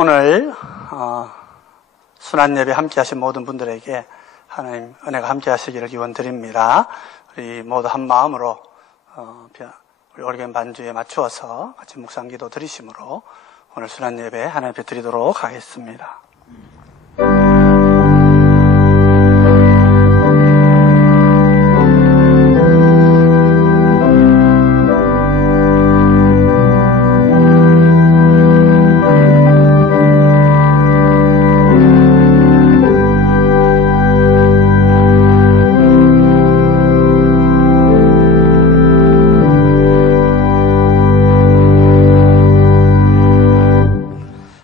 오늘 순환 예배 함께 하신 모든 분들에게 하나님 은혜가 함께 하시기를 기원드립니다. 우리 모두 한 마음으로 우리 오르겐 반주에 맞추어서 같이 묵상기도 드리심으로 오늘 순환 예배 하나님 앞에 드리도록 하겠습니다.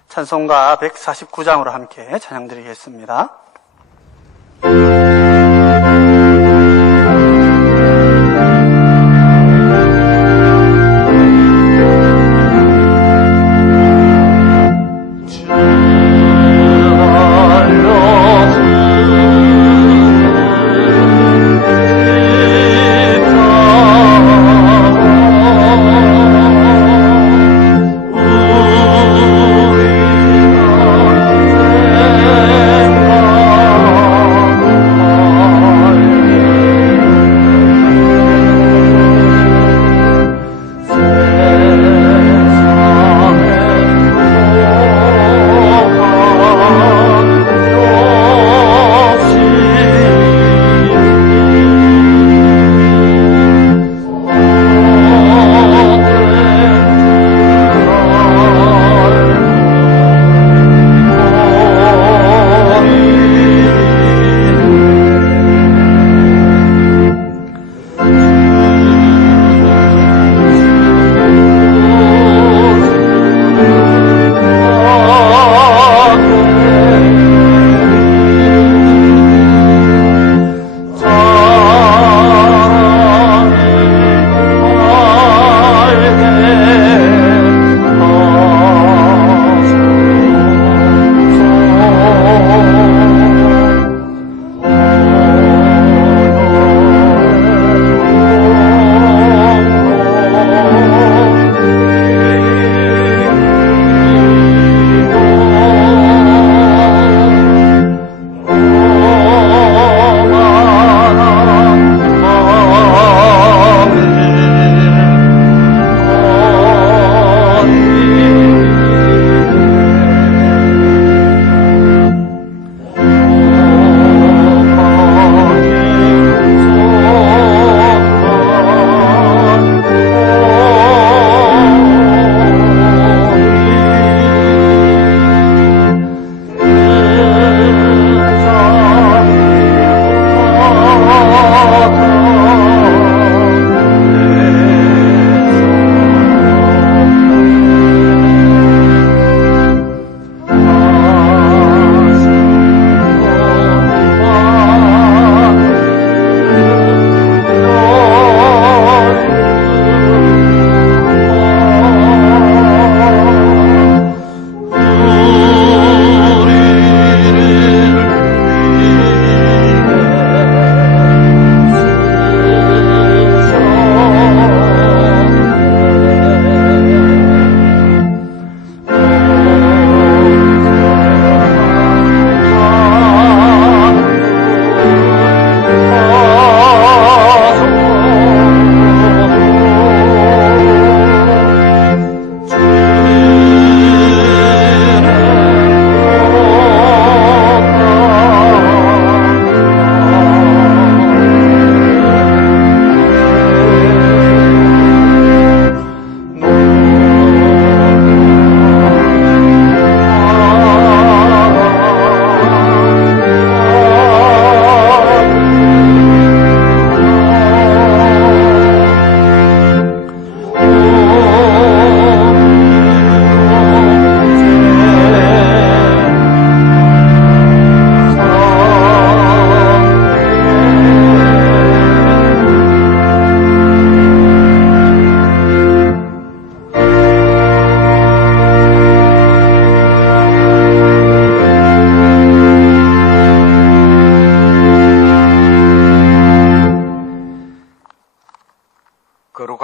찬송가 149장으로 함께 찬양드리겠습니다.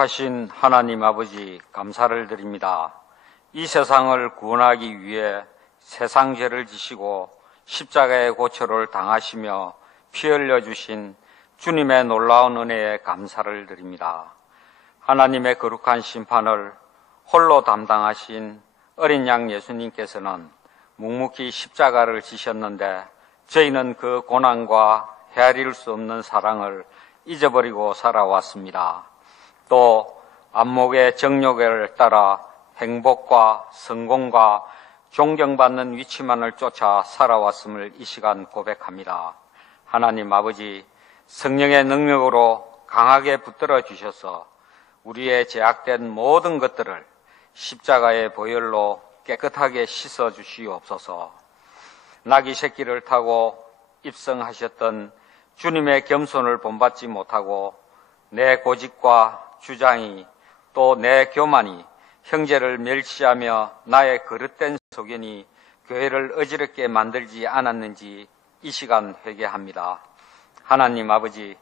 거룩하신 하나님 아버지 감사를 드립니다. 이 세상을 구원하기 위해 세상 죄를 지시고 십자가의 고초를 당하시며 피 흘려주신 주님의 놀라운 은혜에 감사를 드립니다. 하나님의 거룩한 심판을 홀로 담당하신 어린 양 예수님께서는 묵묵히 십자가를 지셨는데 저희는 그 고난과 헤아릴 수 없는 사랑을 잊어버리고 살아왔습니다. 또 안목의 정욕을 따라 행복과 성공과 존경받는 위치만을 쫓아 살아왔음을 이 시간 고백합니다. 하나님 아버지, 성령의 능력으로 강하게 붙들어 주셔서 우리의 제약된 모든 것들을 십자가의 보혈로 깨끗하게 씻어 주시옵소서. 나귀 새끼를 타고 입성하셨던 주님의 겸손을 본받지 못하고 내 고집과 주장이 또 내 교만이 형제를 멸시하며 나의 그릇된 소견이 교회를 어지럽게 만들지 않았는지 이 시간 회개합니다. 하나님 아버지,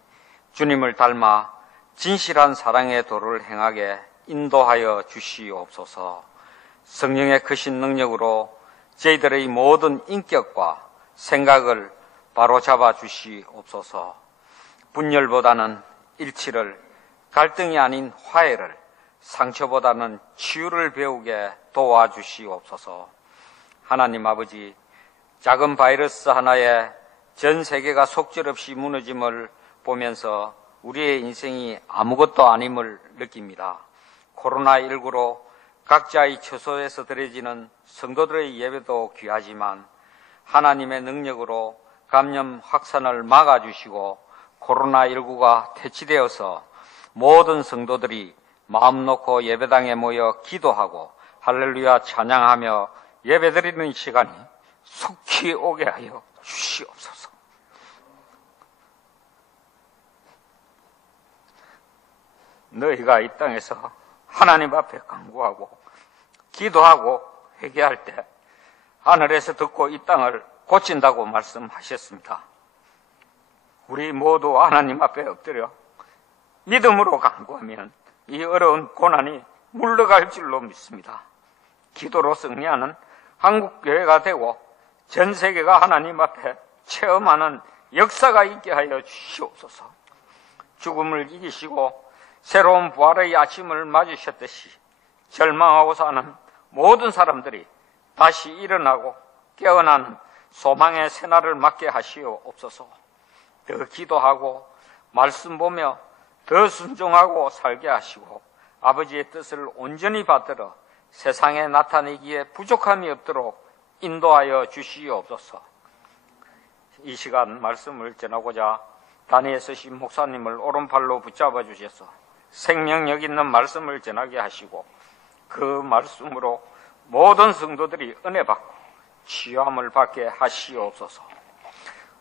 주님을 닮아 진실한 사랑의 도를 행하게 인도하여 주시옵소서. 성령의 크신 능력으로 저희들의 모든 인격과 생각을 바로잡아 주시옵소서. 분열보다는 일치를, 갈등이 아닌 화해를, 상처보다는 치유를 배우게 도와주시옵소서. 하나님 아버지, 작은 바이러스 하나에 전 세계가 속절없이 무너짐을 보면서 우리의 인생이 아무것도 아님을 느낍니다. 코로나19로 각자의 처소에서 드려지는 성도들의 예배도 귀하지만 하나님의 능력으로 감염 확산을 막아주시고 코로나19가 퇴치되어서 모든 성도들이 마음 놓고 예배당에 모여 기도하고 할렐루야 찬양하며 예배드리는 시간이 속히 오게 하여 주시옵소서. 너희가 이 땅에서 하나님 앞에 간구하고 기도하고 회개할 때 하늘에서 듣고 이 땅을 고친다고 말씀하셨습니다. 우리 모두 하나님 앞에 엎드려 믿음으로 간구하면 이 어려운 고난이 물러갈 줄로 믿습니다. 기도로 승리하는 한국교회가 되고 전 세계가 하나님 앞에 체험하는 역사가 있게 하여 주시옵소서. 죽음을 이기시고 새로운 부활의 아침을 맞으셨듯이 절망하고 사는 모든 사람들이 다시 일어나고 깨어나는 소망의 새날을 맞게 하시옵소서. 더 기도하고 말씀 보며 더 순종하고 살게 하시고 아버지의 뜻을 온전히 받들어 세상에 나타내기에 부족함이 없도록 인도하여 주시옵소서. 이 시간 말씀을 전하고자 단위에 서신 목사님을 오른팔로 붙잡아 주셔서 생명력 있는 말씀을 전하게 하시고 그 말씀으로 모든 성도들이 은혜 받고 치유함을 받게 하시옵소서.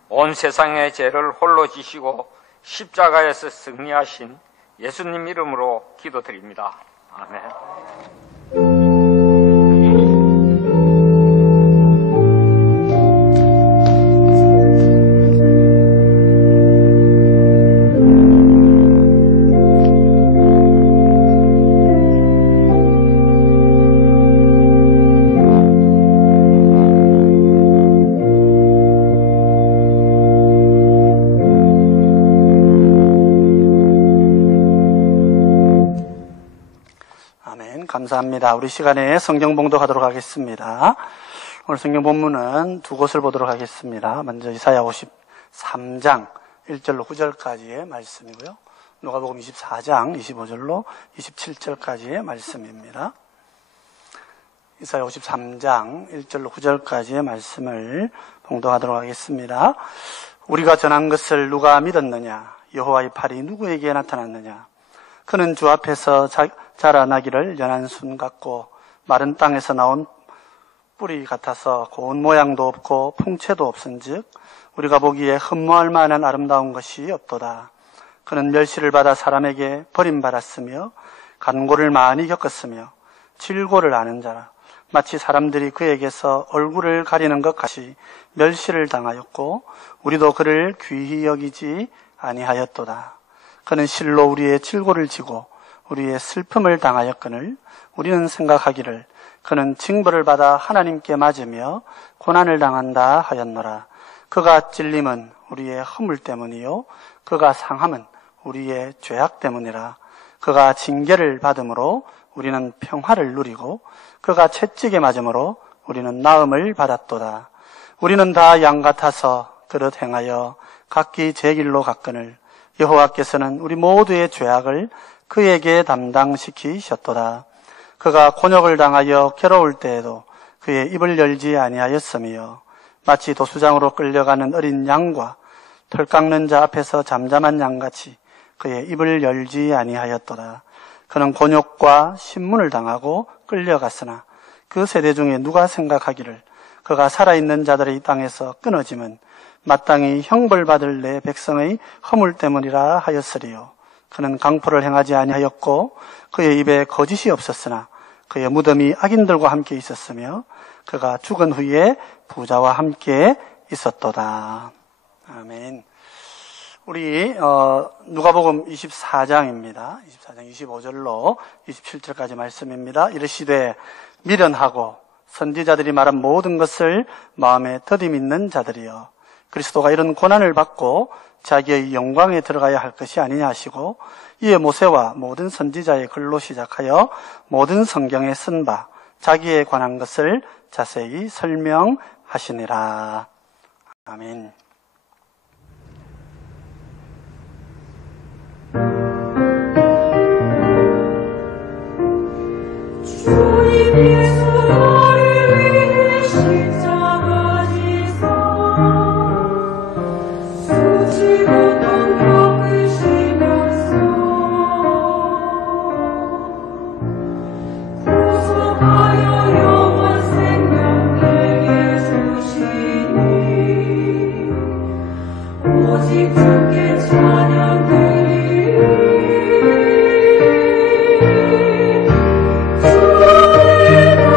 온 세상의 죄를 홀로 지시고 십자가에서 승리하신 예수님 이름으로 기도드립니다. 아멘. 감사합니다. 우리 시간에 성경 봉독하도록 하겠습니다. 오늘 성경 본문은 두 곳을 보도록 하겠습니다. 먼저 이사야 53장 1절로 9절까지의 말씀이고요. 누가복음 24장 25절로 27절까지의 말씀입니다. 이사야 53장 1절로 9절까지의 말씀을 봉독하도록 하겠습니다. 우리가 전한 것을 누가 믿었느냐? 여호와의 팔이 누구에게 나타났느냐? 그는 주 앞에서 자라나기를 연한 순 같고 마른 땅에서 나온 뿌리 같아서 고운 모양도 없고 풍채도 없은즉 우리가 보기에 흠모할 만한 아름다운 것이 없도다. 그는 멸시를 받아 사람에게 버림받았으며 간고를 많이 겪었으며 질고를 아는 자라. 마치 사람들이 그에게서 얼굴을 가리는 것 같이 멸시를 당하였고 우리도 그를 귀히 여기지 아니하였도다. 그는 실로 우리의 질고를 지고 우리의 슬픔을 당하였거늘 우리는 생각하기를 그는 징벌을 받아 하나님께 맞으며 고난을 당한다 하였노라. 그가 찔림은 우리의 허물 때문이요 그가 상함은 우리의 죄악 때문이라. 그가 징계를 받음으로 우리는 평화를 누리고 그가 채찍에 맞음으로 우리는 나음을 받았도다. 우리는 다 양 같아서 그릇 행하여 각기 제 길로 갔거늘 여호와께서는 우리 모두의 죄악을 그에게 담당시키셨도다. 그가 곤욕을 당하여 괴로울 때에도 그의 입을 열지 아니하였으며 마치 도수장으로 끌려가는 어린 양과 털 깎는 자 앞에서 잠잠한 양같이 그의 입을 열지 아니하였도다. 그는 곤욕과 신문을 당하고 끌려갔으나 그 세대 중에 누가 생각하기를 그가 살아있는 자들의 이 땅에서 끊어짐은 마땅히 형벌받을 내 백성의 허물 때문이라 하였으리요. 그는 강포를 행하지 아니하였고 그의 입에 거짓이 없었으나 그의 무덤이 악인들과 함께 있었으며 그가 죽은 후에 부자와 함께 있었도다. 아멘. 우리 누가복음 24장입니다. 24장 25절로 27절까지 말씀입니다. 이르시되 미련하고 선지자들이 말한 모든 것을 마음에 더디 믿는 자들이여 그리스도가 이런 고난을 받고 자기의 영광에 들어가야 할 것이 아니냐 하시고 이에 모세와 모든 선지자의 글로 시작하여 모든 성경에 쓴 바 자기에 관한 것을 자세히 설명하시니라. 아멘. 주님 예수 나를 위해 십자가 지사 수치 고통 겪으시면서 구속하여 영원 생명 내게 주시니 오직 주께 찬양 드리리 주의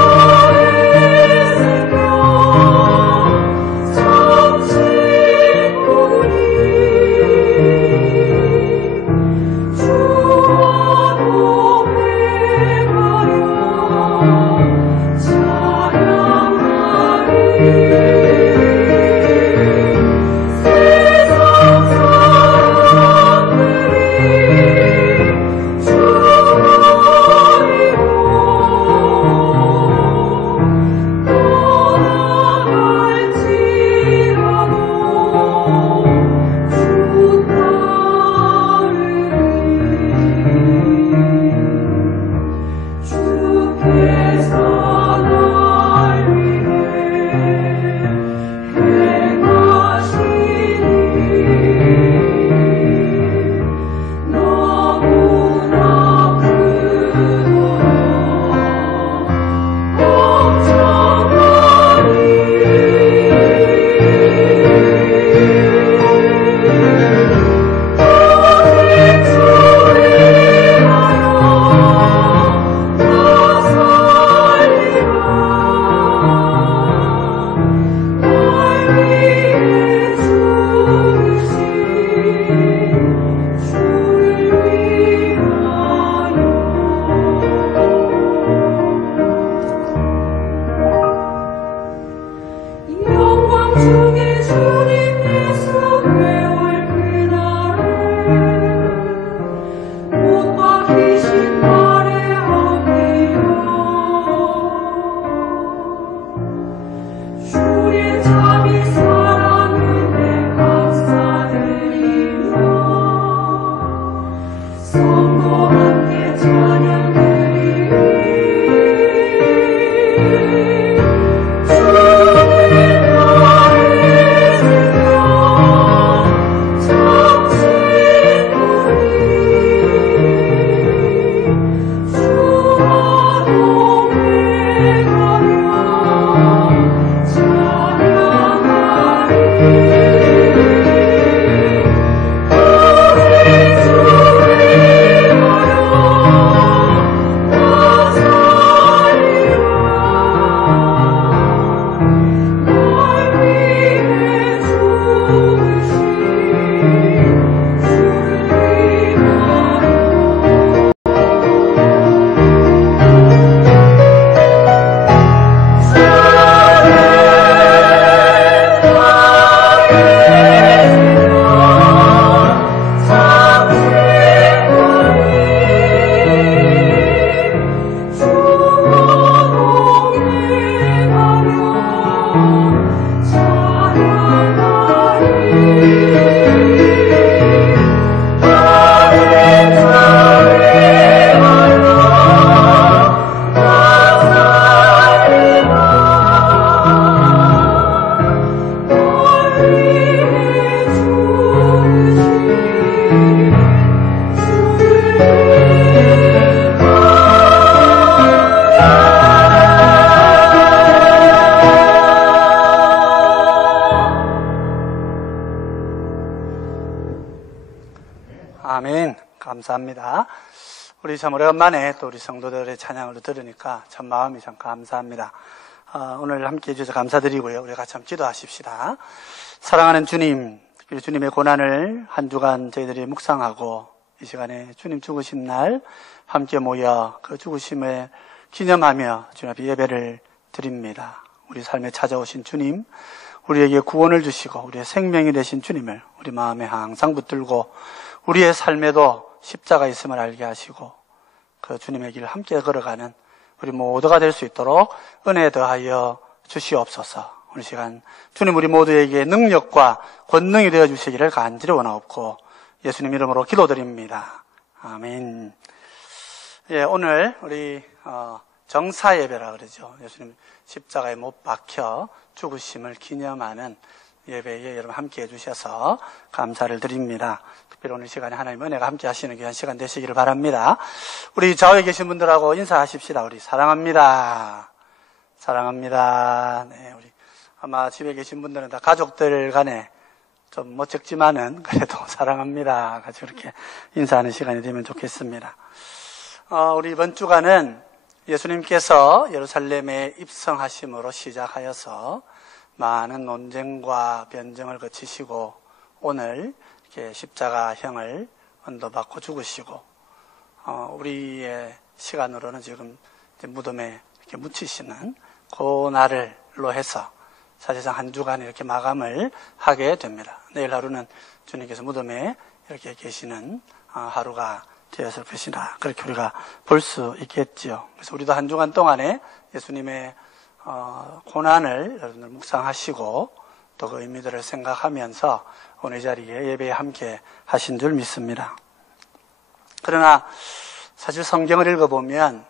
아멘. 감사합니다. 우리 참 오래간만에 또 우리 성도들의 찬양을 들으니까 참 마음이 참 감사합니다. 오늘 함께 해주셔서 감사드리고요. 우리 같이 한번 기도하십시다. 사랑하는 주님, 특별히 주님의 고난을 한 주간 저희들이 묵상하고 이 시간에 주님 죽으신 날 함께 모여 그 죽으심을 기념하며 주님 앞에 예배를 드립니다. 우리 삶에 찾아오신 주님, 우리에게 구원을 주시고 우리의 생명이 되신 주님을 우리 마음에 항상 붙들고 우리의 삶에도 십자가 있음을 알게 하시고 그 주님의 길을 함께 걸어가는 우리 모두가 될 수 있도록 은혜 더하여 주시옵소서. 오늘 시간 주님 우리 모두에게 능력과 권능이 되어 주시기를 간절히 원하옵고 예수님 이름으로 기도드립니다. 아멘. 예, 오늘 우리 정사 예배라 그러죠. 예수님 십자가에 못 박혀 죽으심을 기념하는 예배에 여러분 함께 해주셔서 감사를 드립니다. 특별히 오늘 시간에 하나님 은혜가 함께 하시는 귀한 시간 되시기를 바랍니다. 우리 좌우에 계신 분들하고 인사하십시다. 우리 사랑합니다. 사랑합니다. 네, 우리 아마 집에 계신 분들은 다 가족들 간에 좀 못 적지만은 그래도 사랑합니다. 같이 이렇게 인사하는 시간이 되면 좋겠습니다. 우리 이번 주간은 예수님께서 예루살렘에 입성하심으로 시작하여서 많은 논쟁과 변정을 거치시고 오늘 이렇게 십자가형을 언도받고 죽으시고 우리의 시간으로는 지금 무덤에 이렇게 묻히시는 그 날을로 해서 사실상 한 주간 이렇게 마감을 하게 됩니다. 내일 하루는 주님께서 무덤에 이렇게 계시는 하루가 되었을 것이다. 그렇게 우리가 볼 수 있겠지요. 그래서 우리도 한 주간 동안에 예수님의 고난을 여러분들 묵상하시고 또 그 의미들을 생각하면서 오늘 이 자리에 예배에 함께 하신 줄 믿습니다. 그러나 사실 성경을 읽어보면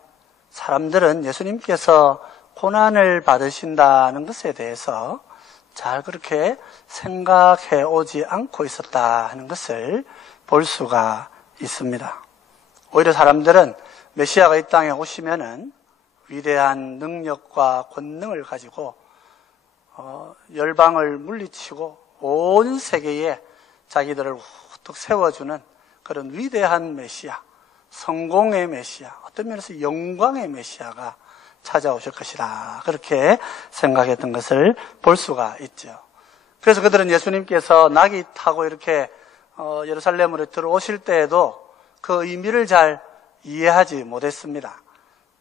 사람들은 예수님께서 고난을 받으신다는 것에 대해서 잘 그렇게 생각해 오지 않고 있었다 하는 것을 볼 수가 있습니다. 오히려 사람들은 메시아가 이 땅에 오시면은 위대한 능력과 권능을 가지고 열방을 물리치고 온 세계에 자기들을 후딱 세워주는 그런 위대한 메시아, 성공의 메시아, 어떤 면에서 영광의 메시아가 찾아오실 것이다. 그렇게 생각했던 것을 볼 수가 있죠. 그래서 그들은 예수님께서 낙이 타고 이렇게 예루살렘으로 들어오실 때에도 그 의미를 잘 이해하지 못했습니다.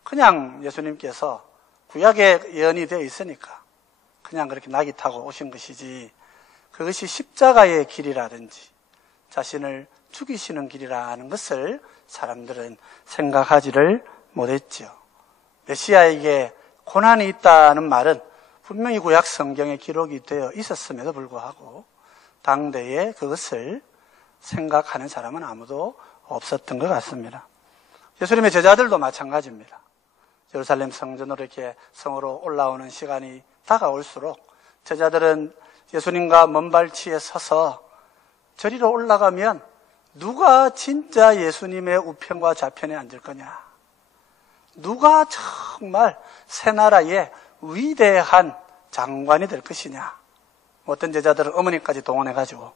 그냥 예수님께서 구약에 예언이 되어 있으니까 그냥 그렇게 낙이 타고 오신 것이지 그것이 십자가의 길이라든지 자신을 죽이시는 길이라는 것을 사람들은 생각하지를 못했지요. 메시아에게 고난이 있다는 말은 분명히 구약 성경에 기록이 되어 있었음에도 불구하고 당대에 그것을 생각하는 사람은 아무도 없었던 것 같습니다. 예수님의 제자들도 마찬가지입니다. 예루살렘 성전으로 이렇게 성으로 올라오는 시간이 다가올수록 제자들은 예수님과 먼발치에 서서 저리로 올라가면 누가 진짜 예수님의 우편과 좌편에 앉을 거냐? 누가 정말 새 나라의 위대한 장관이 될 것이냐? 어떤 제자들은 어머니까지 동원해가지고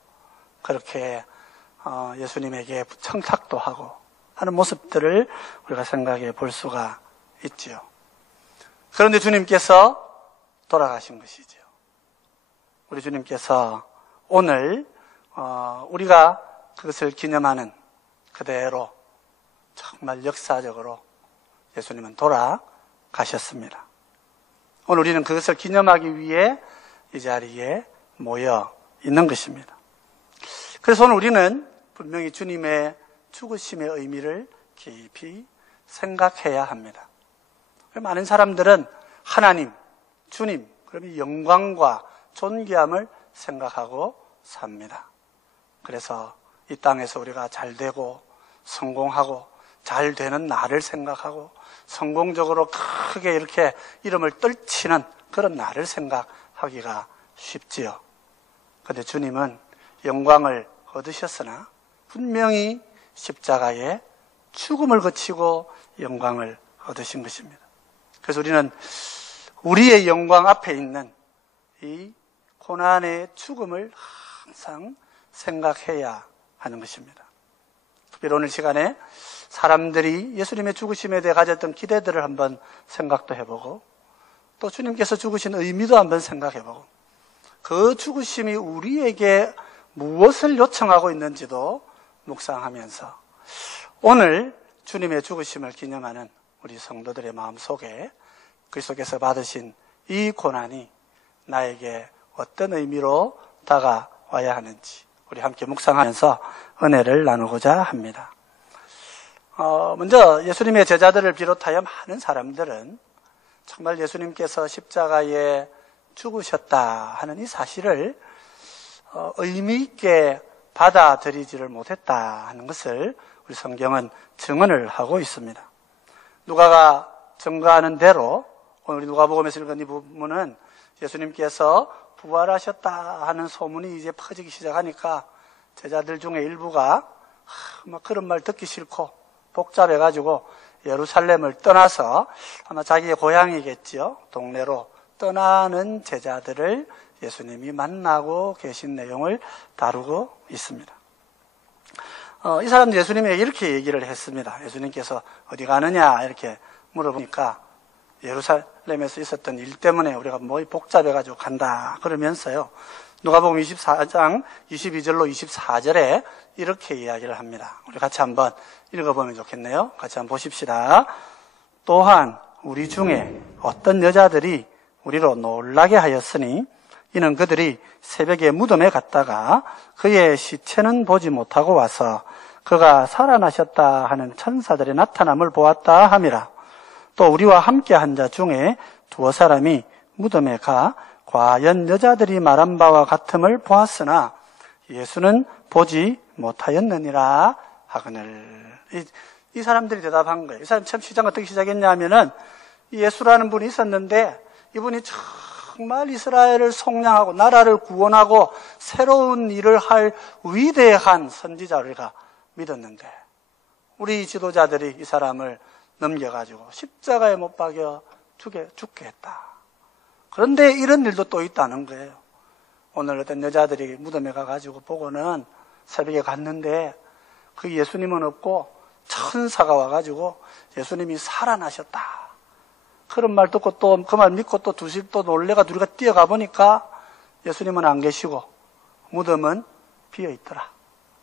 그렇게 예수님에게 청탁도 하고 하는 모습들을 우리가 생각해 볼 수가 있지요. 그런데 주님께서 돌아가신 것이죠. 우리 주님께서 오늘 우리가 그것을 기념하는 그대로 정말 역사적으로 예수님은 돌아가셨습니다. 오늘 우리는 그것을 기념하기 위해 이 자리에 모여 있는 것입니다. 그래서 오늘 우리는 분명히 주님의 죽으심의 의미를 깊이 생각해야 합니다. 많은 사람들은 하나님, 주님, 그러면 영광과 존귀함을 생각하고 삽니다. 그래서 이 땅에서 우리가 잘 되고 성공하고 잘 되는 나를 생각하고 성공적으로 크게 이렇게 이름을 떨치는 그런 나를 생각하기가 쉽지요. 그런데 주님은 영광을 얻으셨으나 분명히 십자가에 죽음을 거치고 영광을 얻으신 것입니다. 그래서 우리는 우리의 영광 앞에 있는 이 고난의 죽음을 항상 생각해야 하는 것입니다. 특별히 오늘 시간에 사람들이 예수님의 죽으심에 대해 가졌던 기대들을 한번 생각도 해보고 또 주님께서 죽으신 의미도 한번 생각해보고 그 죽으심이 우리에게 무엇을 요청하고 있는지도 묵상하면서 오늘 주님의 죽으심을 기념하는 우리 성도들의 마음속에 그리스도께서 받으신 이 고난이 나에게 어떤 의미로 다가와야 하는지 우리 함께 묵상하면서 은혜를 나누고자 합니다. 먼저 예수님의 제자들을 비롯하여 많은 사람들은 정말 예수님께서 십자가에 죽으셨다 하는 이 사실을 의미 있게 받아들이지를 못했다 하는 것을 우리 성경은 증언을 하고 있습니다. 누가가 증거하는 대로 오늘 우리 누가복음에서 읽은 이 부분은 예수님께서 부활하셨다 하는 소문이 이제 퍼지기 시작하니까 제자들 중에 일부가 막 그런 말 듣기 싫고 복잡해가지고 예루살렘을 떠나서 아마 자기의 고향이겠지요. 동네로 떠나는 제자들을 예수님이 만나고 계신 내용을 다루고 있습니다. 이 사람들 예수님에게 이렇게 얘기를 했습니다. 예수님께서 어디 가느냐 이렇게 물어보니까 예루살렘에서 있었던 일 때문에 우리가 뭐 복잡해가지고 간다 그러면서요. 누가복음 24장 22절로 24절에 이렇게 이야기를 합니다. 우리 같이 한번 읽어보면 좋겠네요. 같이 한번 보십시다. 또한 우리 중에 어떤 여자들이 우리로 놀라게 하였으니 이는 그들이 새벽에 무덤에 갔다가 그의 시체는 보지 못하고 와서 그가 살아나셨다 하는 천사들의 나타남을 보았다 함이라. 또 우리와 함께 한 자 중에 두어 사람이 무덤에 가 과연 여자들이 말한 바와 같음을 보았으나 예수는 보지 못하였느니라 하거늘. 이 사람들이 대답한 거예요. 이 사람 처음 시장 어떻게 시작했냐 하면은 예수라는 분이 있었는데 이분이 정말 이스라엘을 속량하고 나라를 구원하고 새로운 일을 할 위대한 선지자를 우리가 믿었는데 우리 지도자들이 이 사람을 넘겨가지고 십자가에 못 박여 죽게 했다. 그런데 이런 일도 또 있다는 거예요. 오늘 어떤 여자들이 무덤에 가가지고 보고는 새벽에 갔는데 그 예수님은 없고 천사가 와가지고 예수님이 살아나셨다. 그런 말 듣고 또 그 말 믿고 또 두실 또 놀래가 우리가 뛰어가 보니까 예수님은 안 계시고 무덤은 비어 있더라.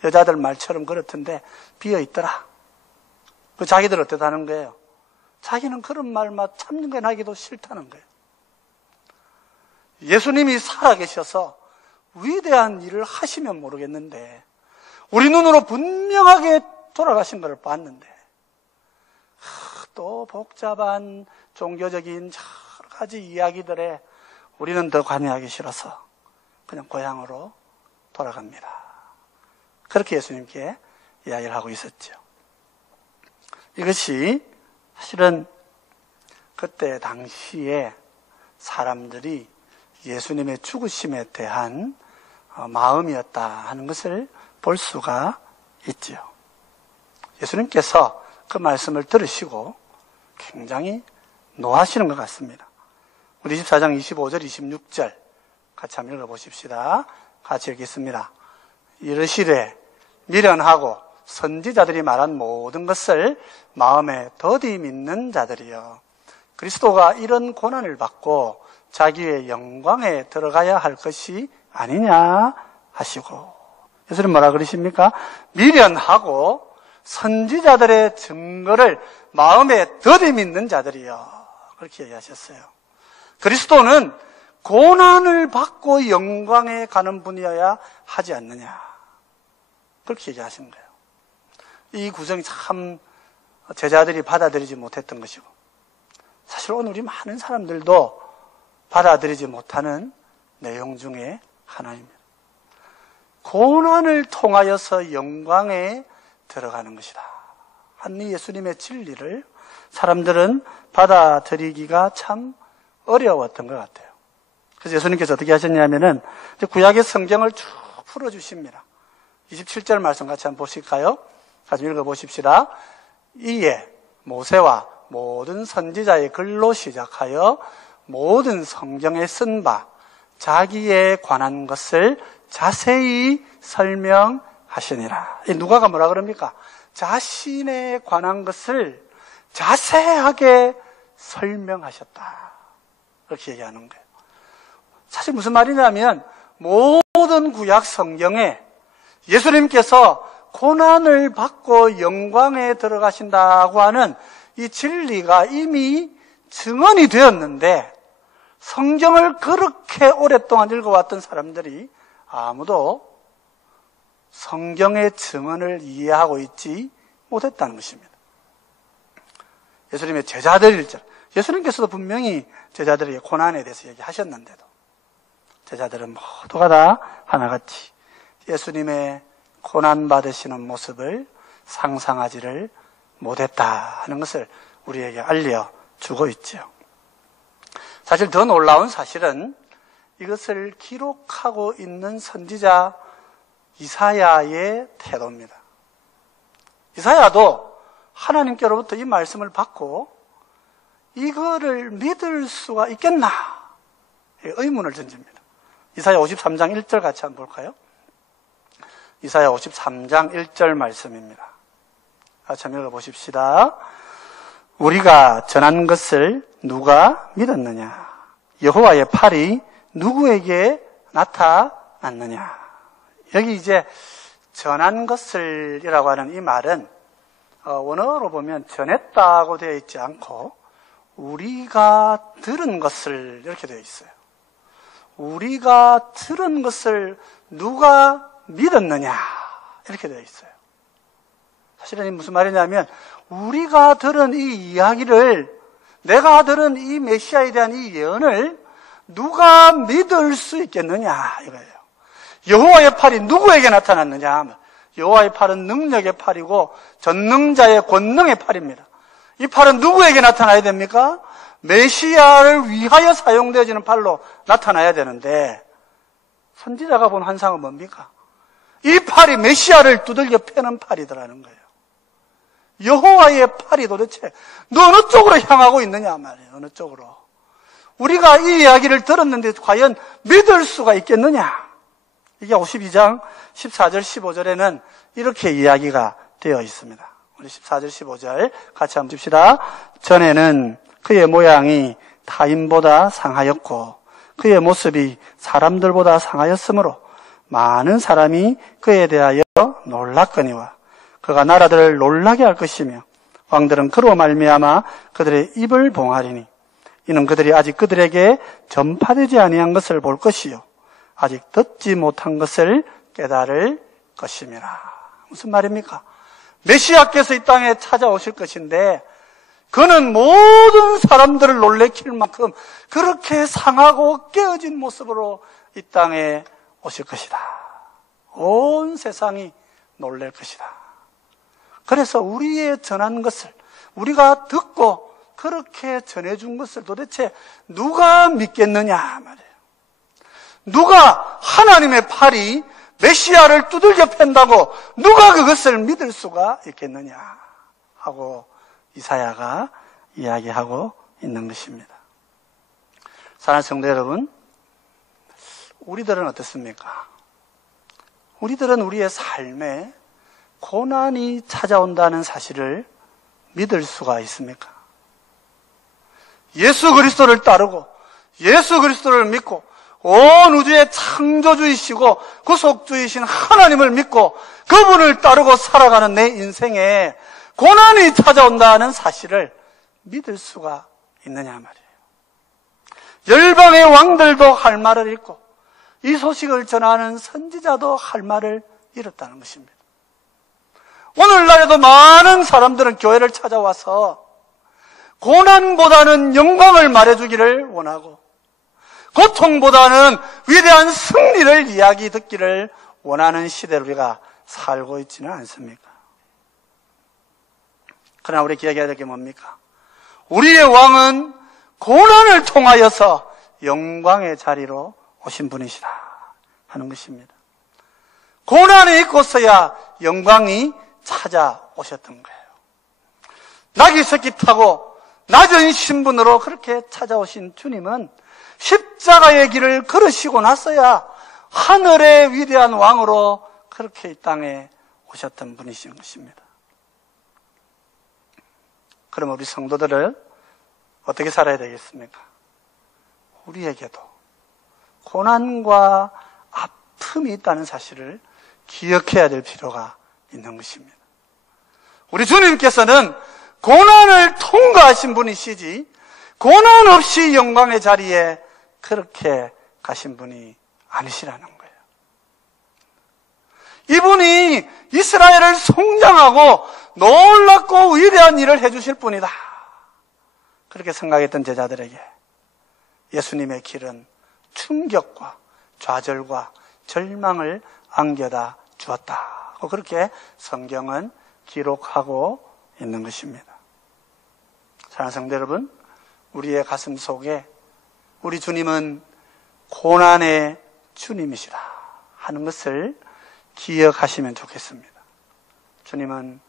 여자들 말처럼 그렇던데 비어 있더라. 그 자기들 어떻다는 거예요? 자기는 그런 말만 참견하기도 싫다는 거예요. 예수님이 살아계셔서 위대한 일을 하시면 모르겠는데 우리 눈으로 분명하게 돌아가신 것을 봤는데 또 복잡한 종교적인 여러 가지 이야기들에 우리는 더 관여하기 싫어서 그냥 고향으로 돌아갑니다. 그렇게 예수님께 이야기를 하고 있었죠. 이것이 사실은 그때 당시에 사람들이 예수님의 죽으심에 대한 마음이었다 하는 것을 볼 수가 있지요. 예수님께서 그 말씀을 들으시고 굉장히 노하시는 것 같습니다. 우리 24장 25절 26절 같이 한번 읽어보십시다. 같이 읽겠습니다. 이르시되 미련하고 선지자들이 말한 모든 것을 마음에 더디 믿는 자들이여 그리스도가 이런 고난을 받고 자기의 영광에 들어가야 할 것이 아니냐 하시고 예수님 뭐라 그러십니까? 미련하고 선지자들의 증거를 마음에 더디 믿는 자들이여 그렇게 얘기하셨어요. 그리스도는 고난을 받고 영광에 가는 분이어야 하지 않느냐 그렇게 얘기하신 거예요. 이 구성이 참 제자들이 받아들이지 못했던 것이고 사실 오늘 우리 많은 사람들도 받아들이지 못하는 내용 중에 하나입니다. 고난을 통하여서 영광에 들어가는 것이다. 한 예수님의 진리를 사람들은 받아들이기가 참 어려웠던 것 같아요. 그래서 예수님께서 어떻게 하셨냐면은 구약의 성경을 쭉 풀어주십니다. 27절 말씀 같이 한번 보실까요? 같이 읽어보십시다. 이에 모세와 모든 선지자의 글로 시작하여 모든 성경에 쓴 바 자기에 관한 것을 자세히 설명하시니라. 누가가 뭐라 그럽니까? 자신에 관한 것을 자세하게 설명하셨다. 그렇게 얘기하는 거예요. 사실 무슨 말이냐면 모든 구약 성경에 예수님께서 고난을 받고 영광에 들어가신다고 하는 이 진리가 이미 증언이 되었는데 성경을 그렇게 오랫동안 읽어왔던 사람들이 아무도 성경의 증언을 이해하고 있지 못했다는 것입니다. 예수님의 제자들일지라 예수님께서도 분명히 제자들에게 고난에 대해서 얘기하셨는데도 제자들은 모두가 다 하나같이 예수님의 고난받으시는 모습을 상상하지를 못했다 하는 것을 우리에게 알려주고 있죠. 사실 더 놀라운 사실은 이것을 기록하고 있는 선지자 이사야의 태도입니다. 이사야도 하나님께로부터 이 말씀을 받고 이거를 믿을 수가 있겠나 의문을 던집니다. 이사야 53장 1절 같이 한번 볼까요? 이사야 53장 1절 말씀입니다. 같이 한번 읽어보십시다. 우리가 전한 것을 누가 믿었느냐? 여호와의 팔이 누구에게 나타났느냐? 여기 이제 전한 것을이라고 하는 이 말은 원어로 보면 전했다고 되어 있지 않고 우리가 들은 것을 이렇게 되어 있어요. 우리가 들은 것을 누가 믿었느냐 이렇게 되어 있어요. 사실은 이 무슨 말이냐면 우리가 들은 이 이야기를 내가 들은 이 메시아에 대한 이 예언을 누가 믿을 수 있겠느냐 이거예요. 여호와의 팔이 누구에게 나타났느냐 하면 여호와의 팔은 능력의 팔이고 전능자의 권능의 팔입니다. 이 팔은 누구에게 나타나야 됩니까? 메시아를 위하여 사용되어지는 팔로 나타나야 되는데 선지자가 본 환상은 뭡니까? 이 팔이 메시아를 두들겨 패는 팔이더라는 거예요. 여호와의 팔이 도대체 어느 쪽으로 향하고 있느냐 말이에요. 어느 쪽으로. 우리가 이 이야기를 들었는데 과연 믿을 수가 있겠느냐? 이게 52장 14절 15절에는 이렇게 이야기가 되어 있습니다. 우리 14절 15절 같이 한번 봅시다. 전에는 그의 모양이 타인보다 상하였고 그의 모습이 사람들보다 상하였으므로 많은 사람이 그에 대하여 놀랐거니와 그가 나라들을 놀라게 할 것이며 왕들은 그로 말미암아 그들의 입을 봉하리니 이는 그들이 아직 그들에게 전파되지 아니한 것을 볼 것이요 아직 듣지 못한 것을 깨달을 것임이라. 무슨 말입니까? 메시아께서 이 땅에 찾아오실 것인데 그는 모든 사람들을 놀래킬 만큼 그렇게 상하고 깨어진 모습으로 이 땅에 오실 것이다. 온 세상이 놀랄 것이다. 그래서 우리의 전한 것을 우리가 듣고 그렇게 전해준 것을 도대체 누가 믿겠느냐 말이에요. 누가 하나님의 팔이 메시아를 두들겨 팬다고 누가 그것을 믿을 수가 있겠느냐 하고 이사야가 이야기하고 있는 것입니다. 사랑하는 성도 여러분, 우리들은 어떻습니까? 우리들은 우리의 삶에 고난이 찾아온다는 사실을 믿을 수가 있습니까? 예수 그리스도를 따르고 예수 그리스도를 믿고 온 우주의 창조주이시고 구속주이신 하나님을 믿고 그분을 따르고 살아가는 내 인생에 고난이 찾아온다는 사실을 믿을 수가 있느냐 말이에요. 열방의 왕들도 할 말을 잃고 이 소식을 전하는 선지자도 할 말을 잃었다는 것입니다. 오늘날에도 많은 사람들은 교회를 찾아와서 고난보다는 영광을 말해주기를 원하고 고통보다는 위대한 승리를 이야기 듣기를 원하는 시대를 우리가 살고 있지는 않습니까? 그러나 우리 기억해야 될 게 뭡니까? 우리의 왕은 고난을 통하여서 영광의 자리로 오신 분이시다 하는 것입니다. 고난이 있고서야 영광이 찾아오셨던 거예요. 낙이 새끼 타고 낮은 신분으로 그렇게 찾아오신 주님은 십자가의 길을 걸으시고 나서야 하늘의 위대한 왕으로 그렇게 이 땅에 오셨던 분이신 것입니다. 그러면 우리 성도들을 어떻게 살아야 되겠습니까? 우리에게도 고난과 아픔이 있다는 사실을 기억해야 될 필요가 있는 것입니다. 우리 주님께서는 고난을 통과하신 분이시지 고난 없이 영광의 자리에 그렇게 가신 분이 아니시라는 거예요. 이분이 이스라엘을 성장하고 놀랍고 위대한 일을 해주실 분이다. 그렇게 생각했던 제자들에게 예수님의 길은 충격과 좌절과 절망을 안겨다 주었다. 그렇게 성경은 기록하고 있는 것입니다. 사랑하는 성도 여러분, 우리의 가슴 속에 우리 주님은 고난의 주님이시다 하는 것을 기억하시면 좋겠습니다. 주님은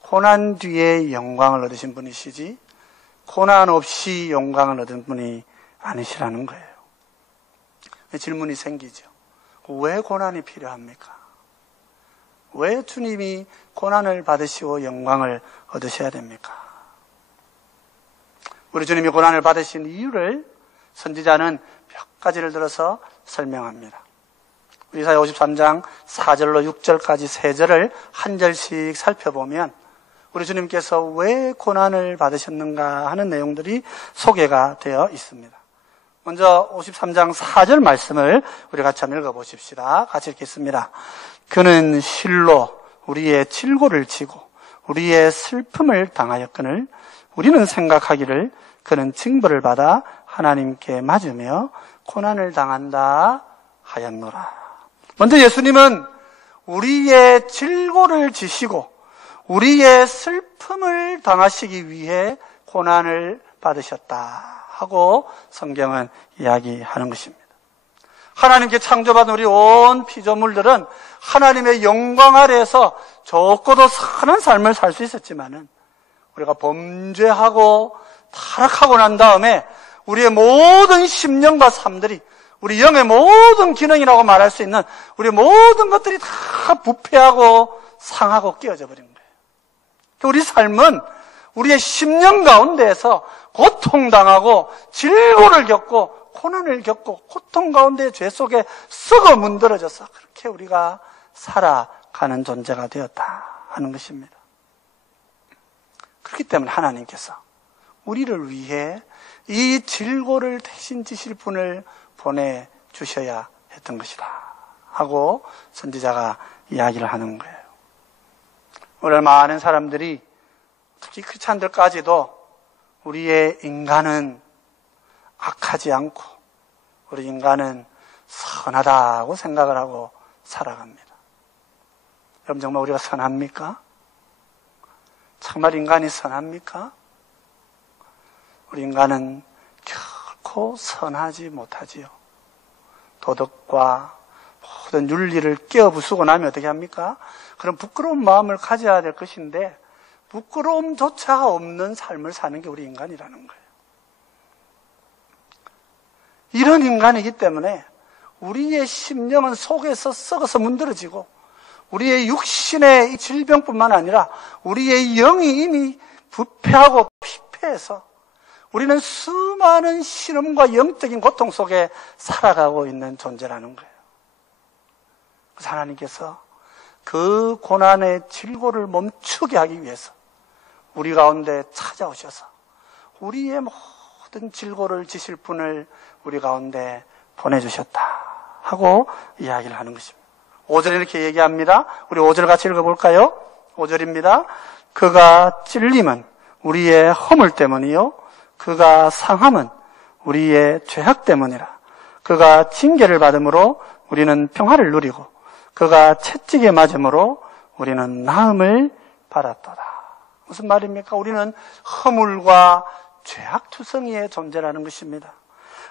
고난 뒤에 영광을 얻으신 분이시지 고난 없이 영광을 얻은 분이 아니시라는 거예요. 질문이 생기죠. 왜 고난이 필요합니까? 왜 주님이 고난을 받으시고 영광을 얻으셔야 됩니까? 우리 주님이 고난을 받으신 이유를 선지자는 몇 가지를 들어서 설명합니다. 우리 이사야 53장 4절로 6절까지 3절을 한 절씩 살펴보면 우리 주님께서 왜 고난을 받으셨는가 하는 내용들이 소개가 되어 있습니다. 먼저 53장 4절 말씀을 우리 같이 한번 읽어보십시다. 같이 읽겠습니다. 그는 실로 우리의 질고를 지고 우리의 슬픔을 당하였거늘 우리는 생각하기를 그는 징벌을 받아 하나님께 맞으며 고난을 당한다 하였노라. 먼저 예수님은 우리의 질고를 지시고 우리의 슬픔을 당하시기 위해 고난을 받으셨다 하고 성경은 이야기하는 것입니다. 하나님께 창조받은 우리 온 피조물들은 하나님의 영광 아래에서 좋고도 선한 삶을 살 수 있었지만은 우리가 범죄하고 타락하고 난 다음에 우리의 모든 심령과 삶들이 우리 영의 모든 기능이라고 말할 수 있는 우리 모든 것들이 다 부패하고 상하고 깨어져 버린 거예요. 우리 삶은 우리의 심령 가운데에서 고통당하고 질고를 겪고 고난을 겪고 고통 가운데 죄 속에 썩어 문드러져서 그렇게 우리가 살아가는 존재가 되었다 하는 것입니다. 그렇기 때문에 하나님께서 우리를 위해 이 질고를 대신 지실 분을 보내주셔야 했던 것이다 하고 선지자가 이야기를 하는 거예요. 오늘 많은 사람들이 특히 크리스찬들까지도 우리의 인간은 악하지 않고 우리 인간은 선하다고 생각을 하고 살아갑니다. 여러분 정말 우리가 선합니까? 정말 인간이 선합니까? 우리 인간은 결코 선하지 못하지요. 도덕과 모든 윤리를 깨어부수고 나면 어떻게 합니까? 그런 부끄러운 마음을 가져야 될 것인데 부끄러움조차 없는 삶을 사는 게 우리 인간이라는 거예요. 이런 인간이기 때문에 우리의 심령은 속에서 썩어서 문드러지고 우리의 육신의 질병뿐만 아니라 우리의 영이 이미 부패하고 피폐해서 우리는 수많은 신음과 영적인 고통 속에 살아가고 있는 존재라는 거예요. 그래서 하나님께서 그 고난의 질고를 멈추게 하기 위해서 우리 가운데 찾아오셔서 우리의 모든 질고를 지실 분을 우리 가운데 보내주셨다 하고 이야기를 하는 것입니다. 5절에 이렇게 얘기합니다. 우리 5절 같이 읽어볼까요? 5절입니다. 그가 찔림은 우리의 허물 때문이요 그가 상함은 우리의 죄악 때문이라. 그가 징계를 받음으로 우리는 평화를 누리고 그가 채찍에 맞음으로 우리는 나음을 받았도다. 무슨 말입니까? 우리는 허물과 죄악투성이의 존재라는 것입니다.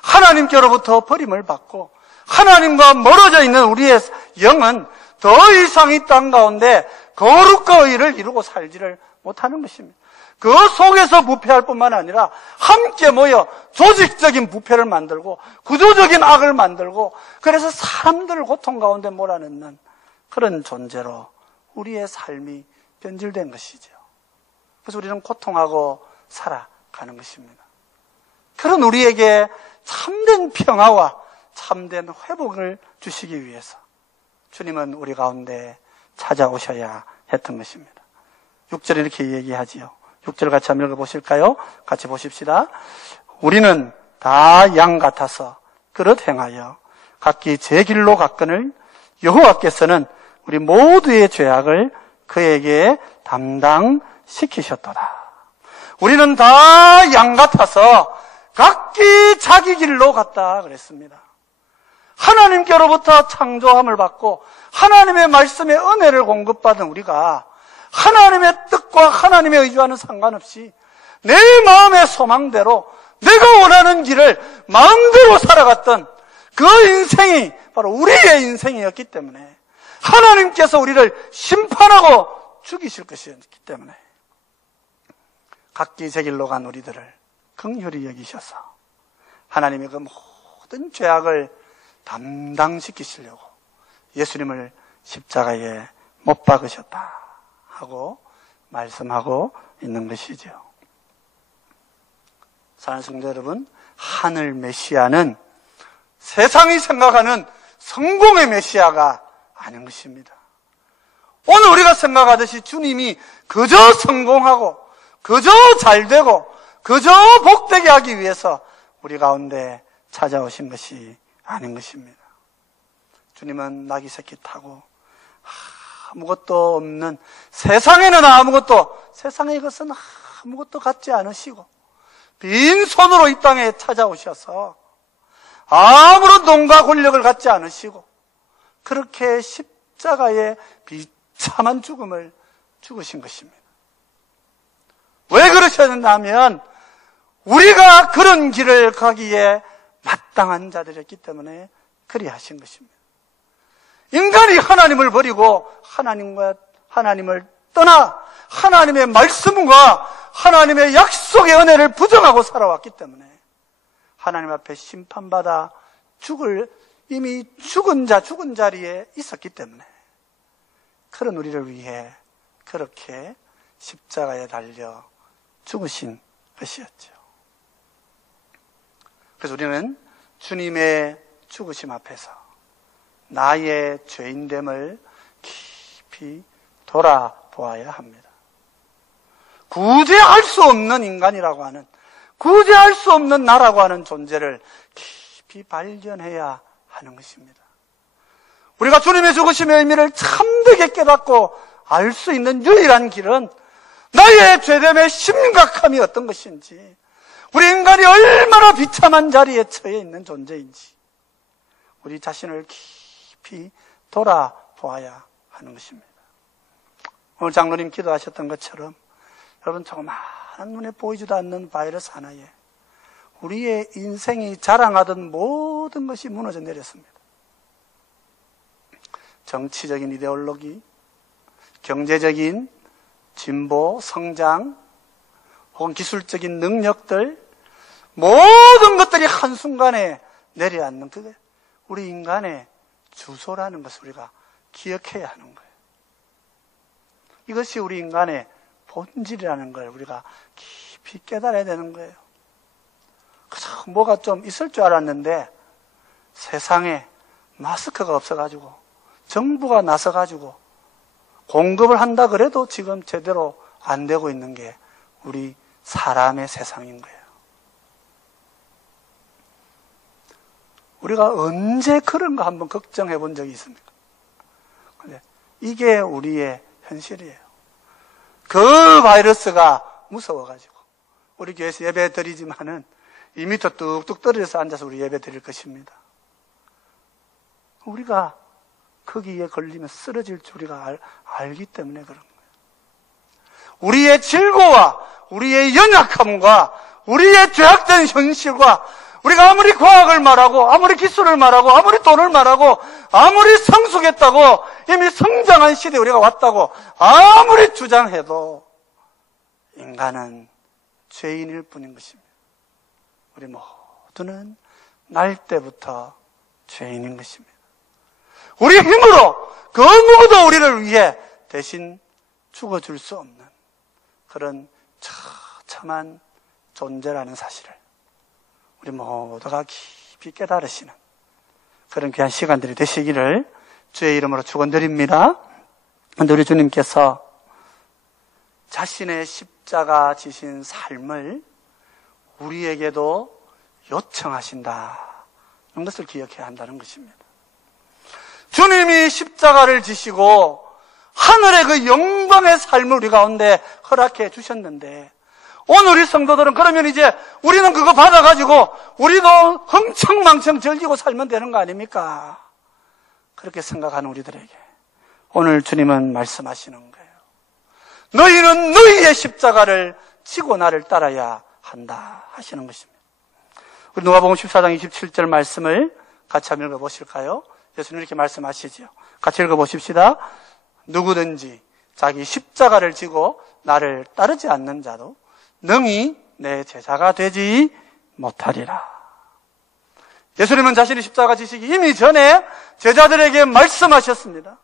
하나님께로부터 버림을 받고 하나님과 멀어져 있는 우리의 영은 더 이상 이 땅 가운데 거룩과 의를 이루고 살지를 못하는 것입니다. 그 속에서 부패할 뿐만 아니라 함께 모여 조직적인 부패를 만들고 구조적인 악을 만들고 그래서 사람들을 고통 가운데 몰아넣는 그런 존재로 우리의 삶이 변질된 것이죠. 그래서 우리는 고통하고 살아가는 것입니다. 그런 우리에게 참된 평화와 참된 회복을 주시기 위해서 주님은 우리 가운데 찾아오셔야 했던 것입니다. 6절에 이렇게 얘기하지요. 6절 같이 한번 읽어보실까요? 같이 보십시다. 우리는 다 양 같아서 그릇 행하여 각기 제 길로 갔거늘 여호와께서는 우리 모두의 죄악을 그에게 담당시키셨도다. 우리는 다 양 같아서 각기 자기 길로 갔다 그랬습니다. 하나님께로부터 창조함을 받고 하나님의 말씀의 은혜를 공급받은 우리가 하나님의 뜻과 하나님의 의지와는 상관없이 내 마음의 소망대로 내가 원하는 길을 마음대로 살아갔던 그 인생이 바로 우리의 인생이었기 때문에 하나님께서 우리를 심판하고 죽이실 것이었기 때문에 각기 제 길로 간 우리들을 긍휼히 여기셔서 하나님의 그 모든 죄악을 담당시키시려고 예수님을 십자가에 못 박으셨다 하고 말씀하고 있는 것이죠. 사랑하는 성도 여러분, 하늘 메시아는 세상이 생각하는 성공의 메시아가 아닌 것입니다. 오늘 우리가 생각하듯이 주님이 그저 성공하고 그저 잘되고 그저 복되게 하기 위해서 우리 가운데 찾아오신 것이 아닌 것입니다. 주님은 나귀 새끼 타고 아무것도 없는 세상에는 세상의 것은 아무것도 갖지 않으시고 빈손으로 이 땅에 찾아오셔서 아무런 돈과 권력을 갖지 않으시고 그렇게 십자가의 비참한 죽음을 죽으신 것입니다. 왜 그러셨냐면 우리가 그런 길을 가기에 마땅한 자들이었기 때문에 그리하신 것입니다. 인간이 하나님을 버리고 하나님을 떠나 하나님의 말씀과 하나님의 약속의 은혜를 부정하고 살아왔기 때문에 하나님 앞에 심판받아 이미 죽은 자리에 있었기 때문에 그런 우리를 위해 그렇게 십자가에 달려 죽으신 것이었죠. 그래서 우리는 주님의 죽으심 앞에서 나의 죄인됨을 깊이 돌아보아야 합니다. 구제할 수 없는 인간이라고 하는, 구제할 수 없는 나라고 하는 존재를 깊이 발견해야 하는 것입니다. 우리가 주님의 죽으심의 의미를 참되게 깨닫고 알 수 있는 유일한 길은 나의 죄됨의 심각함이 어떤 것인지, 우리 인간이 얼마나 비참한 자리에 처해 있는 존재인지 우리 자신을 깊이 돌아보아야 하는 것입니다. 오늘 장로님 기도하셨던 것처럼 여러분 조그마한 눈에 보이지도 않는 바이러스 하나에 우리의 인생이 자랑하던 모든 것이 무너져 내렸습니다. 정치적인 이데올로기, 경제적인 진보, 성장, 혹은 기술적인 능력들, 모든 것들이 한순간에 내려앉는 그게 우리 인간의 주소라는 것을 우리가 기억해야 하는 거예요. 이것이 우리 인간의 본질이라는 걸 우리가 깊이 깨달아야 되는 거예요. 그저 뭐가 좀 있을 줄 알았는데 세상에 마스크가 없어가지고 정부가 나서가지고 공급을 한다 그래도 지금 제대로 안 되고 있는 게 우리 사람의 세상인 거예요. 우리가 언제 그런 거 한번 걱정해 본 적이 있습니까? 근데 이게 우리의 현실이에요. 그 바이러스가 무서워가지고 우리 교회에서 예배 드리지만은 2m 뚝뚝 떨어져서 앉아서 우리 예배 드릴 것입니다. 우리가 거기에 걸리면 쓰러질 줄 우리가 알기 때문에 그런 거예요. 우리의 질고와 우리의 연약함과 우리의 죄악된 현실과 우리가 아무리 과학을 말하고 아무리 기술을 말하고 아무리 돈을 말하고 아무리 성숙했다고 이미 성장한 시대에 우리가 왔다고 아무리 주장해도 인간은 죄인일 뿐인 것입니다. 우리 모두는 날 때부터 죄인인 것입니다. 우리 힘으로 그 누구도 우리를 위해 대신 죽어줄 수 없는 그런 비참한 존재라는 사실을 우리 모두가 깊이 깨달으시는 그런 귀한 시간들이 되시기를 주의 이름으로 축원드립니다. 그런데 우리 주님께서 자신의 십자가 지신 삶을 우리에게도 요청하신다는 것을 기억해야 한다는 것입니다. 주님이 십자가를 지시고 하늘의 그 영광의 삶을 우리 가운데 허락해 주셨는데, 오늘 우리 성도들은 그러면 이제 우리는 그거 받아가지고 우리도 흥청망청 즐기고 살면 되는 거 아닙니까? 그렇게 생각하는 우리들에게 오늘 주님은 말씀하시는 거예요. 너희는 너희의 십자가를 지고 나를 따라야 한다 하시는 것입니다. 우리 누가복음 14장 27절 말씀을 같이 한번 읽어보실까요? 예수님 이렇게 말씀하시죠. 같이 읽어보십시다. 누구든지 자기 십자가를 지고 나를 따르지 않는 자도 능히 내 제자가 되지 못하리라. 예수님은 자신의 십자가 지시기 이미 전에 제자들에게 말씀하셨습니다.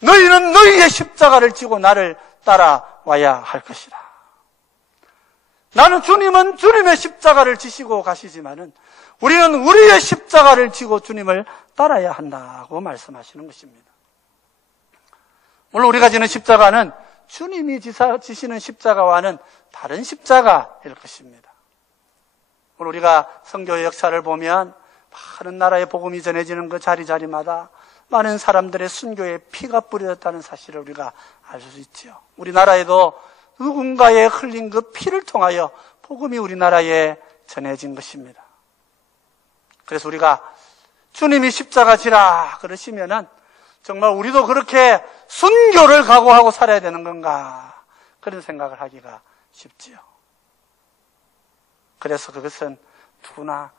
너희는 너희의 십자가를 지고 나를 따라와야 할 것이라. 주님은 주님의 십자가를 지시고 가시지만은 우리는 우리의 십자가를 지고 주님을 따라야 한다고 말씀하시는 것입니다. 물론 우리가 지는 십자가는 주님이 지시는 십자가와는 다른 십자가일 것입니다. 오늘 우리가 선교의 역사를 보면 많은 나라의 복음이 전해지는 그 자리자리마다 많은 사람들의 순교에 피가 뿌려졌다는 사실을 우리가 알 수 있죠. 우리나라에도 누군가의 흘린 그 피를 통하여 복음이 우리나라에 전해진 것입니다. 그래서 우리가 주님이 십자가 지라 그러시면은 정말 우리도 그렇게 순교를 각오하고 살아야 되는 건가, 그런 생각을 하기가 쉽지요. 그래서 그것은 누구나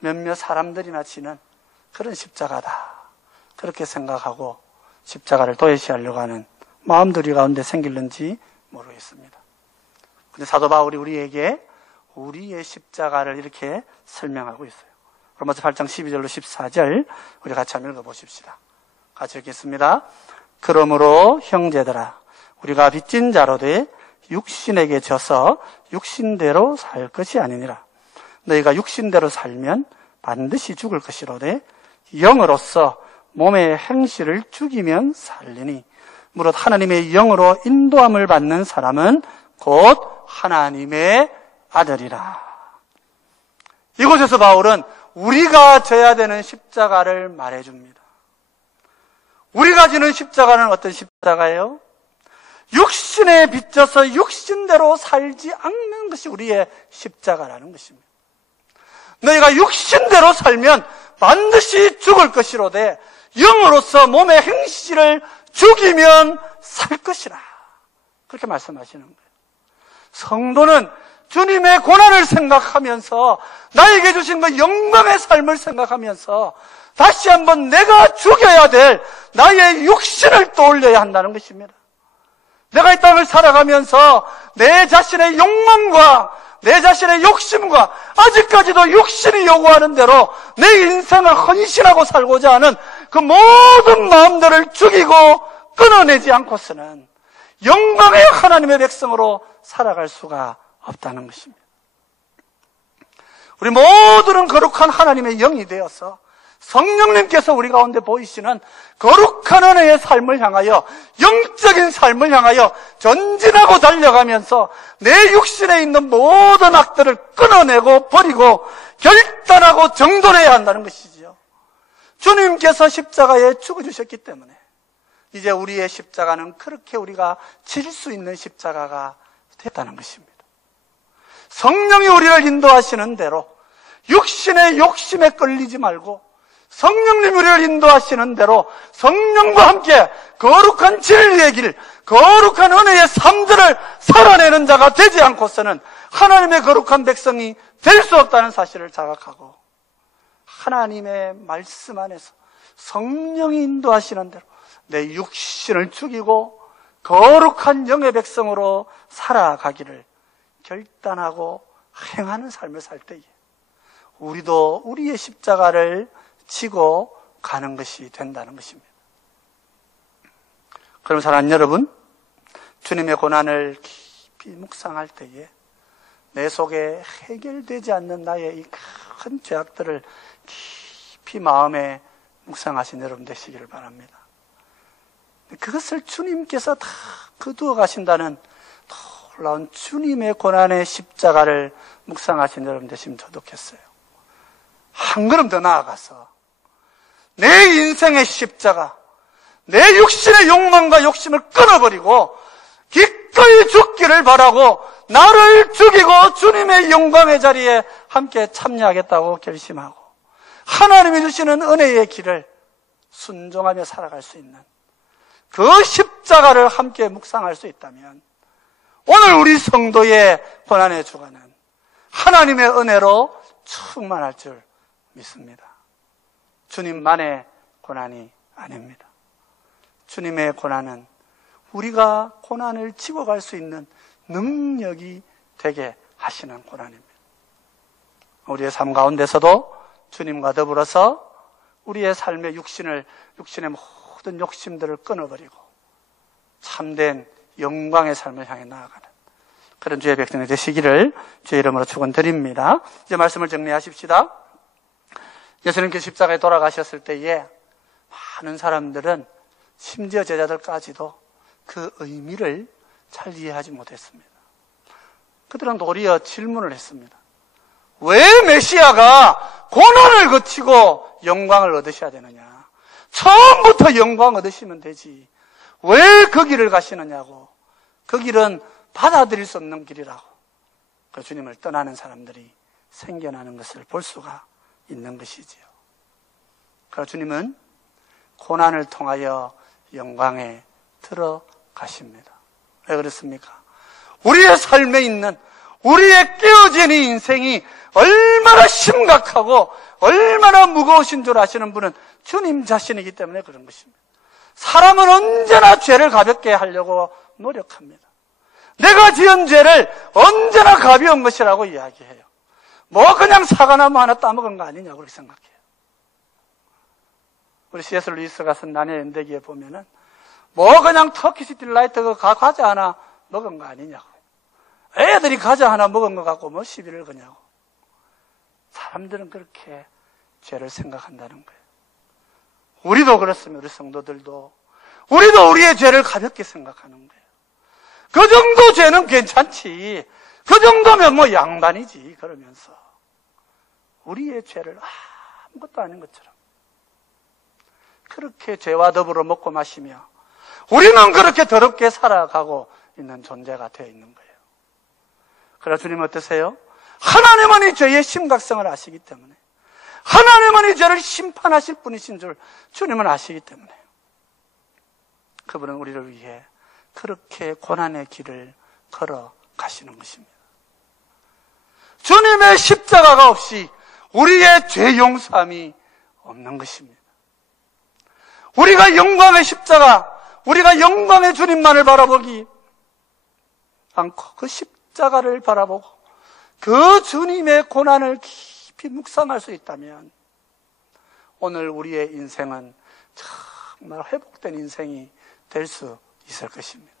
몇몇 사람들이나 지는 그런 십자가다, 그렇게 생각하고 십자가를 도외시하려고 하는 마음들이 가운데 생길는지 모르겠습니다. 근데 사도 바울이 우리에게 우리의 십자가를 이렇게 설명하고 있어요. 로마서 8장 12절로 14절 우리 같이 한번 읽어보십시다. 같이 읽겠습니다. 그러므로 형제들아, 우리가 빚진 자로 돼 육신에게 져서 육신대로 살 것이 아니니라. 너희가 육신대로 살면 반드시 죽을 것이로되 영으로서 몸의 행실을 죽이면 살리니 무릇 하나님의 영으로 인도함을 받는 사람은 곧 하나님의 아들이라. 이곳에서 바울은 우리가 져야 되는 십자가를 말해줍니다. 우리가 지는 십자가는 어떤 십자가예요? 육신에 빚져서 육신대로 살지 않는 것이 우리의 십자가라는 것입니다. 너희가 육신대로 살면 반드시 죽을 것이로되 영으로서 몸의 행실을 죽이면 살 것이라. 그렇게 말씀하시는 거예요. 성도는 주님의 고난을 생각하면서 나에게 주신 그 영광의 삶을 생각하면서 다시 한번 내가 죽여야 될 나의 육신을 떠올려야 한다는 것입니다. 내가 이 땅을 살아가면서 내 자신의 욕망과 내 자신의 욕심과 아직까지도 육신이 요구하는 대로 내 인생을 헌신하고 살고자 하는 그 모든 마음들을 죽이고 끊어내지 않고서는 영광의 하나님의 백성으로 살아갈 수가 없다는 것입니다. 우리 모두는 거룩한 하나님의 영이 되어서 성령님께서 우리 가운데 보이시는 거룩한 은혜의 삶을 향하여, 영적인 삶을 향하여 전진하고 달려가면서 내 육신에 있는 모든 악들을 끊어내고 버리고 결단하고 정돈해야 한다는 것이지요. 주님께서 십자가에 죽어주셨기 때문에 이제 우리의 십자가는 그렇게 우리가 질 수 있는 십자가가 됐다는 것입니다. 성령이 우리를 인도하시는 대로 육신의 욕심에 끌리지 말고 성령님이 우리를 인도하시는 대로 성령과 함께 거룩한 진리의 길, 거룩한 은혜의 삶들을 살아내는 자가 되지 않고서는 하나님의 거룩한 백성이 될 수 없다는 사실을 자각하고 하나님의 말씀 안에서 성령이 인도하시는 대로 내 육신을 죽이고 거룩한 영의 백성으로 살아가기를 결단하고 행하는 삶을 살 때에 우리도 우리의 십자가를 지고 가는 것이 된다는 것입니다. 그럼 사랑하는 여러분, 주님의 고난을 깊이 묵상할 때에 내 속에 해결되지 않는 나의 이 큰 죄악들을 깊이 마음에 묵상하신 여러분 되시기를 바랍니다. 그것을 주님께서 다 거두어 가신다는 놀라운 주님의 고난의 십자가를 묵상하신 여러분 되시면 좋겠어요. 한 걸음 더 나아가서 내 인생의 십자가, 내 육신의 욕망과 욕심을 끊어버리고 기꺼이 죽기를 바라고 나를 죽이고 주님의 영광의 자리에 함께 참여하겠다고 결심하고 하나님이 주시는 은혜의 길을 순종하며 살아갈 수 있는 그 십자가를 함께 묵상할 수 있다면 오늘 우리 성도의 고난의 주간은 하나님의 은혜로 충만할 줄 믿습니다. 주님만의 고난이 아닙니다. 주님의 고난은 우리가 고난을 지고 갈 수 있는 능력이 되게 하시는 고난입니다. 우리의 삶 가운데서도 주님과 더불어서 우리의 삶의 육신의 모든 욕심들을 끊어버리고 참된 영광의 삶을 향해 나아가는 그런 주의 백성이 되시기를 주의 이름으로 축원드립니다. 이제 말씀을 정리하십시다. 예수님께서 십자가에 돌아가셨을 때에 많은 사람들은 심지어 제자들까지도 그 의미를 잘 이해하지 못했습니다. 그들은 도리어 질문을 했습니다. 왜 메시아가 고난을 거치고 영광을 얻으셔야 되느냐? 처음부터 영광 얻으시면 되지. 왜 그 길을 가시느냐고. 그 길은 받아들일 수 없는 길이라고. 그 주님을 떠나는 사람들이 생겨나는 것을 볼 수가 있는 것이지요. 그러나 주님은 고난을 통하여 영광에 들어가십니다. 왜 그렇습니까? 우리의 삶에 있는 우리의 깨어진 이 인생이 얼마나 심각하고 얼마나 무거우신 줄 아시는 분은 주님 자신이기 때문에 그런 것입니다. 사람은 언제나 죄를 가볍게 하려고 노력합니다. 내가 지은 죄를 언제나 가벼운 것이라고 이야기해요. 뭐 그냥 사과나무 하나 따먹은 거 아니냐고 그렇게 생각해요. 우리 C.S. 루이스가 쓴 난의 연대기에 보면은 뭐 그냥 터키시 딜라이트 그 과자 하나 먹은 거 아니냐고. 애들이 과자 하나 먹은 거 갖고 뭐 시비를 거냐고. 사람들은 그렇게 죄를 생각한다는 거예요. 우리도 그렇습니다. 우리 성도들도. 우리도 우리의 죄를 가볍게 생각하는 거예요. 그 정도 죄는 괜찮지. 그 정도면 뭐 양반이지. 그러면서 우리의 죄를 아무것도 아닌 것처럼 그렇게 죄와 더불어 먹고 마시며 우리는 그렇게 더럽게 살아가고 있는 존재가 되어 있는 거예요. 그러나 주님은 어떠세요? 하나님은 이 죄의 심각성을 아시기 때문에 하나님은 이 죄를 심판하실 분이신 줄 주님은 아시기 때문에 그분은 우리를 위해 그렇게 고난의 길을 걸어 가시는 것입니다. 주님의 십자가가 없이 우리의 죄 용서함이 없는 것입니다. 우리가 영광의 십자가, 우리가 영광의 주님만을 바라보기 않고 그 십자가를 바라보고 그 주님의 고난을 깊이 묵상할 수 있다면 오늘 우리의 인생은 정말 회복된 인생이 될 수 있을 것입니다.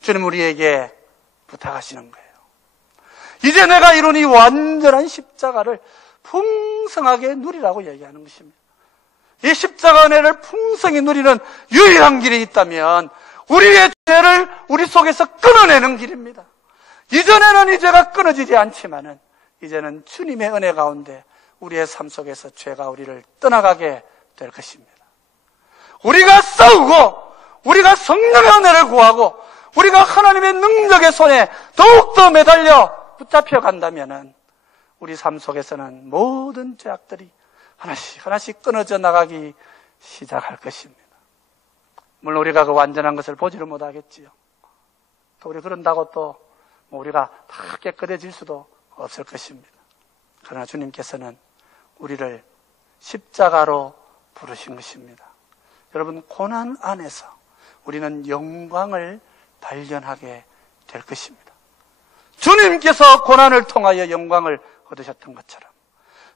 주님 우리에게 부탁하시는 거예요. 이제 내가 이룬 이 완전한 십자가를 풍성하게 누리라고 얘기하는 것입니다. 이 십자가 은혜를 풍성히 누리는 유일한 길이 있다면 우리의 죄를 우리 속에서 끊어내는 길입니다. 이전에는 이 죄가 끊어지지 않지만은 이제는 주님의 은혜 가운데 우리의 삶 속에서 죄가 우리를 떠나가게 될 것입니다. 우리가 싸우고 우리가 성령의 은혜를 구하고 우리가 하나님의 능력의 손에 더욱더 매달려 붙잡혀 간다면은 우리 삶 속에서는 모든 죄악들이 하나씩 하나씩 끊어져 나가기 시작할 것입니다. 물론 우리가 그 완전한 것을 보지를 못하겠지요. 또 우리 그런다고 또 우리가 다 깨끗해질 수도 없을 것입니다. 그러나 주님께서는 우리를 십자가로 부르신 것입니다. 여러분 고난 안에서 우리는 영광을 발견하게 될 것입니다. 주님께서 고난을 통하여 영광을 얻으셨던 것처럼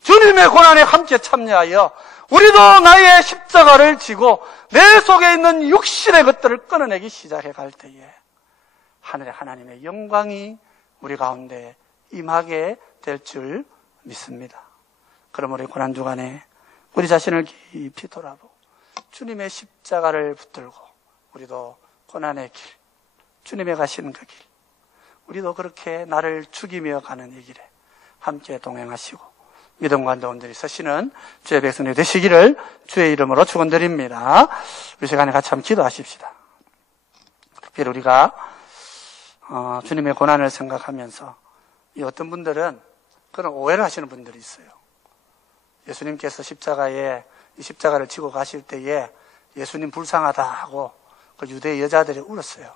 주님의 고난에 함께 참여하여 우리도 나의 십자가를 지고 내 속에 있는 육신의 것들을 끊어내기 시작해 갈 때에 하늘의 하나님의 영광이 우리 가운데 임하게 될 줄 믿습니다. 그럼 우리 고난주간에 우리 자신을 깊이 돌아보고 주님의 십자가를 붙들고 우리도 고난의 길, 주님의 가시는 그 길, 우리도 그렇게 나를 죽이며 가는 이 길에 함께 동행하시고 믿음과 한동원들이 서시는 주의 백성이 되시기를 주의 이름으로 축원드립니다. 우리 시간에 같이 한번 기도하십시다. 특별히 우리가 주님의 고난을 생각하면서 이 어떤 분들은 그런 오해를 하시는 분들이 있어요. 예수님께서 이 십자가를 지고 가실 때에 예수님 불쌍하다 하고 그 유대 여자들이 울었어요.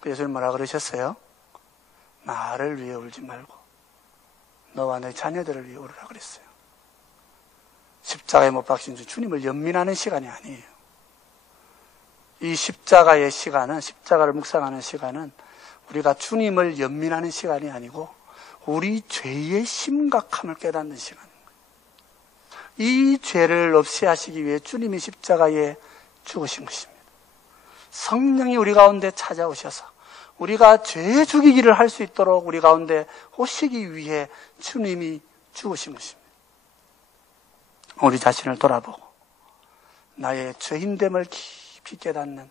그 예수님 뭐라 그러셨어요? 나를 위해 울지 말고 너와 너의 자녀들을 위해 울으라 그랬어요. 십자가에 못 박힌 주님을 연민하는 시간이 아니에요. 이 십자가의 시간은, 십자가를 묵상하는 시간은 우리가 주님을 연민하는 시간이 아니고 우리 죄의 심각함을 깨닫는 시간입니다. 이 죄를 없이 하시기 위해 주님이 십자가에 죽으신 것입니다. 성령이 우리 가운데 찾아오셔서 우리가 죄 죽이기를 할 수 있도록 우리 가운데 오시기 위해 주님이 죽으신 것입니다. 우리 자신을 돌아보고 나의 죄인됨을 깊이 깨닫는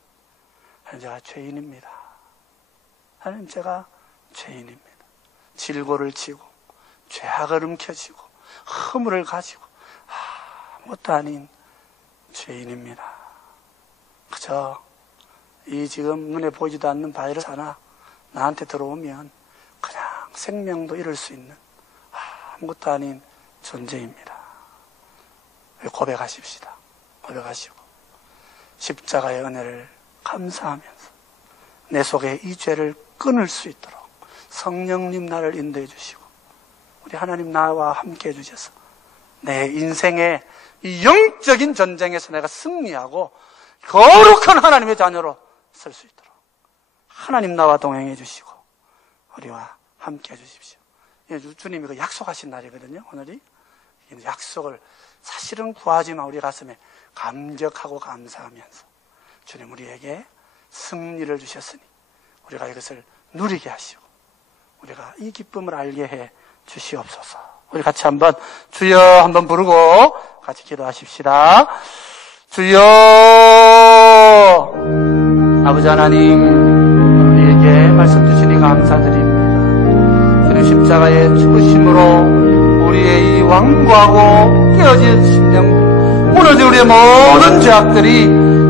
하나님, 제가 죄인입니다. 하나님, 제가 죄인입니다. 질고를 지고 죄악을 움켜쥐고 허물을 가지고 아무것도 아닌 죄인입니다. 그저 이 지금 눈에 보이지도 않는 바이러스 하나 나한테 들어오면 그냥 생명도 잃을 수 있는 아무것도 아닌 존재입니다. 고백하십시다. 고백하시고 십자가의 은혜를 감사하면서 내 속에 이 죄를 끊을 수 있도록 성령님 나를 인도해 주시고 우리 하나님 나와 함께 해주셔서 내 인생의 이 영적인 전쟁에서 내가 승리하고 거룩한 하나님의 자녀로 설 수 있도록 하나님 나와 동행해 주시고 우리와 함께 해 주십시오. 주님이 그 약속하신 날이거든요. 오늘이 약속을 사실은 구하지만 우리 가슴에 감격하고 감사하면서 주님 우리에게 승리를 주셨으니 우리가 이것을 누리게 하시고 우리가 이 기쁨을 알게 해 주시옵소서. 우리 같이 한번 주여 한번 부르고 같이 기도하십시다. 주여. 아버지 하나님, 우리에게 말씀 주시니 감사드립니다. 주님 십자가의 죽으심으로 우리의 이 완고하고 깨어진 심령, 무너진 우리의 모든 죄악들이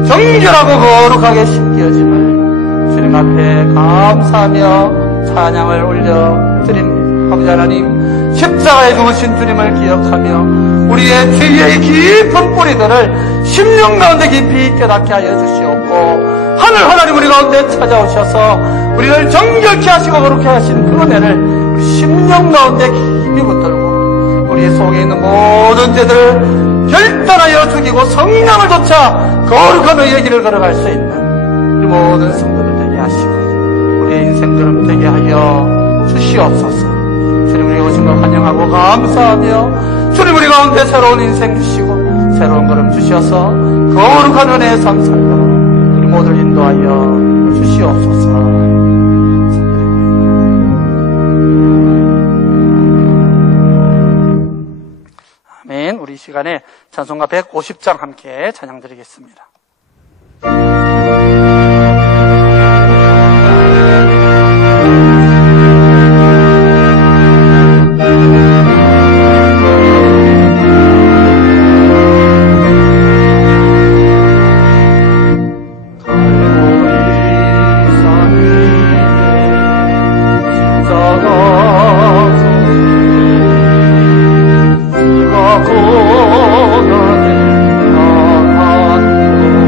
정결하고 거룩하게 씻겨짐을 주님 앞에 감사하며 찬양을 올려드립니다. 아버지 하나님, 십자가에 죽으신 주님을 기억하며 우리의 죄의 깊은 뿌리들을 심령 가운데 깊이 깨닫게 하여 주시옵고 하늘 하나님 우리 가운데 찾아오셔서 우리를 정결케 하시고 거룩케 하신 그 은혜를 우리 심령 가운데 깊이 붙들고 우리 속에 있는 모든 죄들을 결단하여 죽이고 성령을 좇아 거룩한 의의 길을 걸어갈 수 있는 우리 모든 성도들 되게 하시고 우리의 인생처럼 되게 하여 주시옵소서. 주님 우리 오신 걸 환영하고 감사하며 주님 우리 가운데 새로운 인생 주시고 새로운 걸음 주셔서 거룩한 은혜의 삶 살도록 우리 모두를 인도하여 주시옵소서. 아멘. 우리 이 시간에 찬송가 150장 함께 찬양 드리겠습니다. 고난을 당한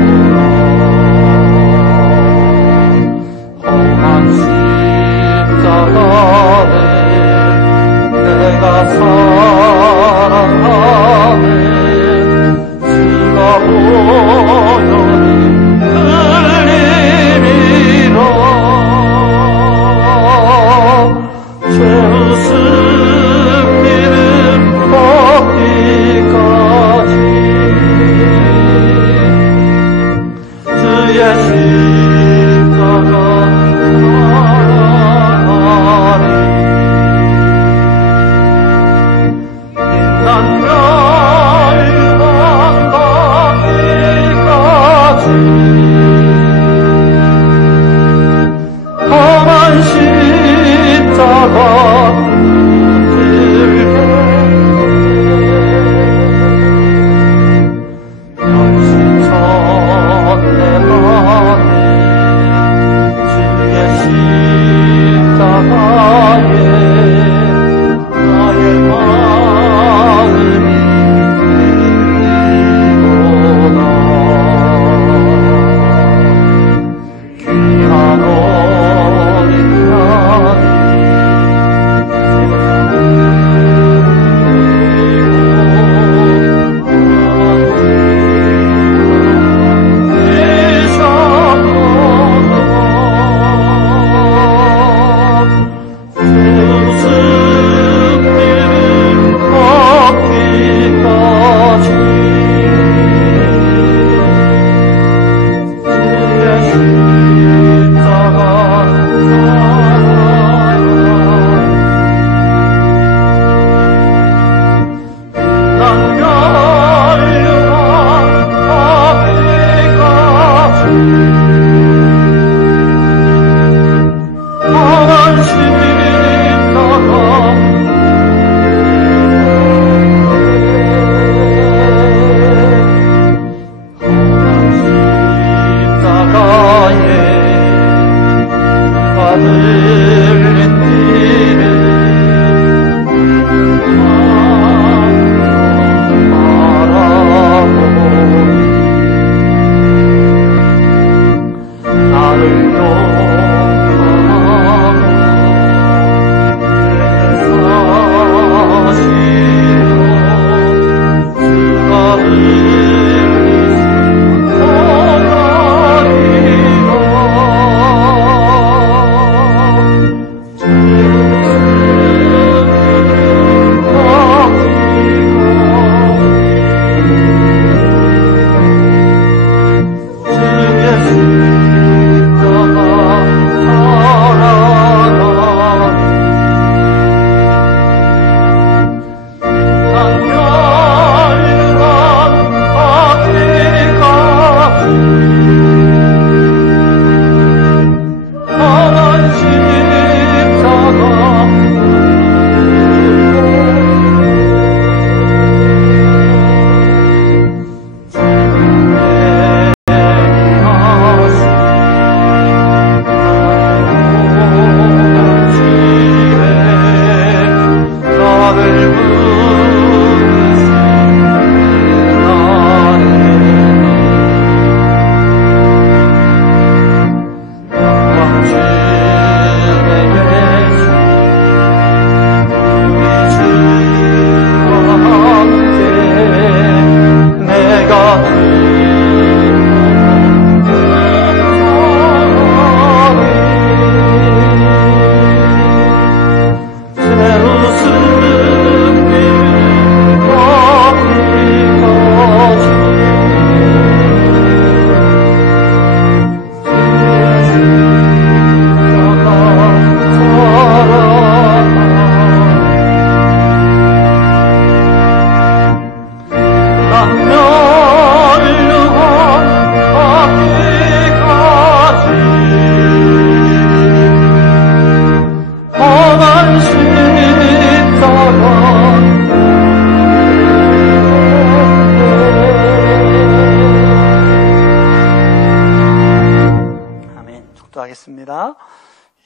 기도하겠습니다.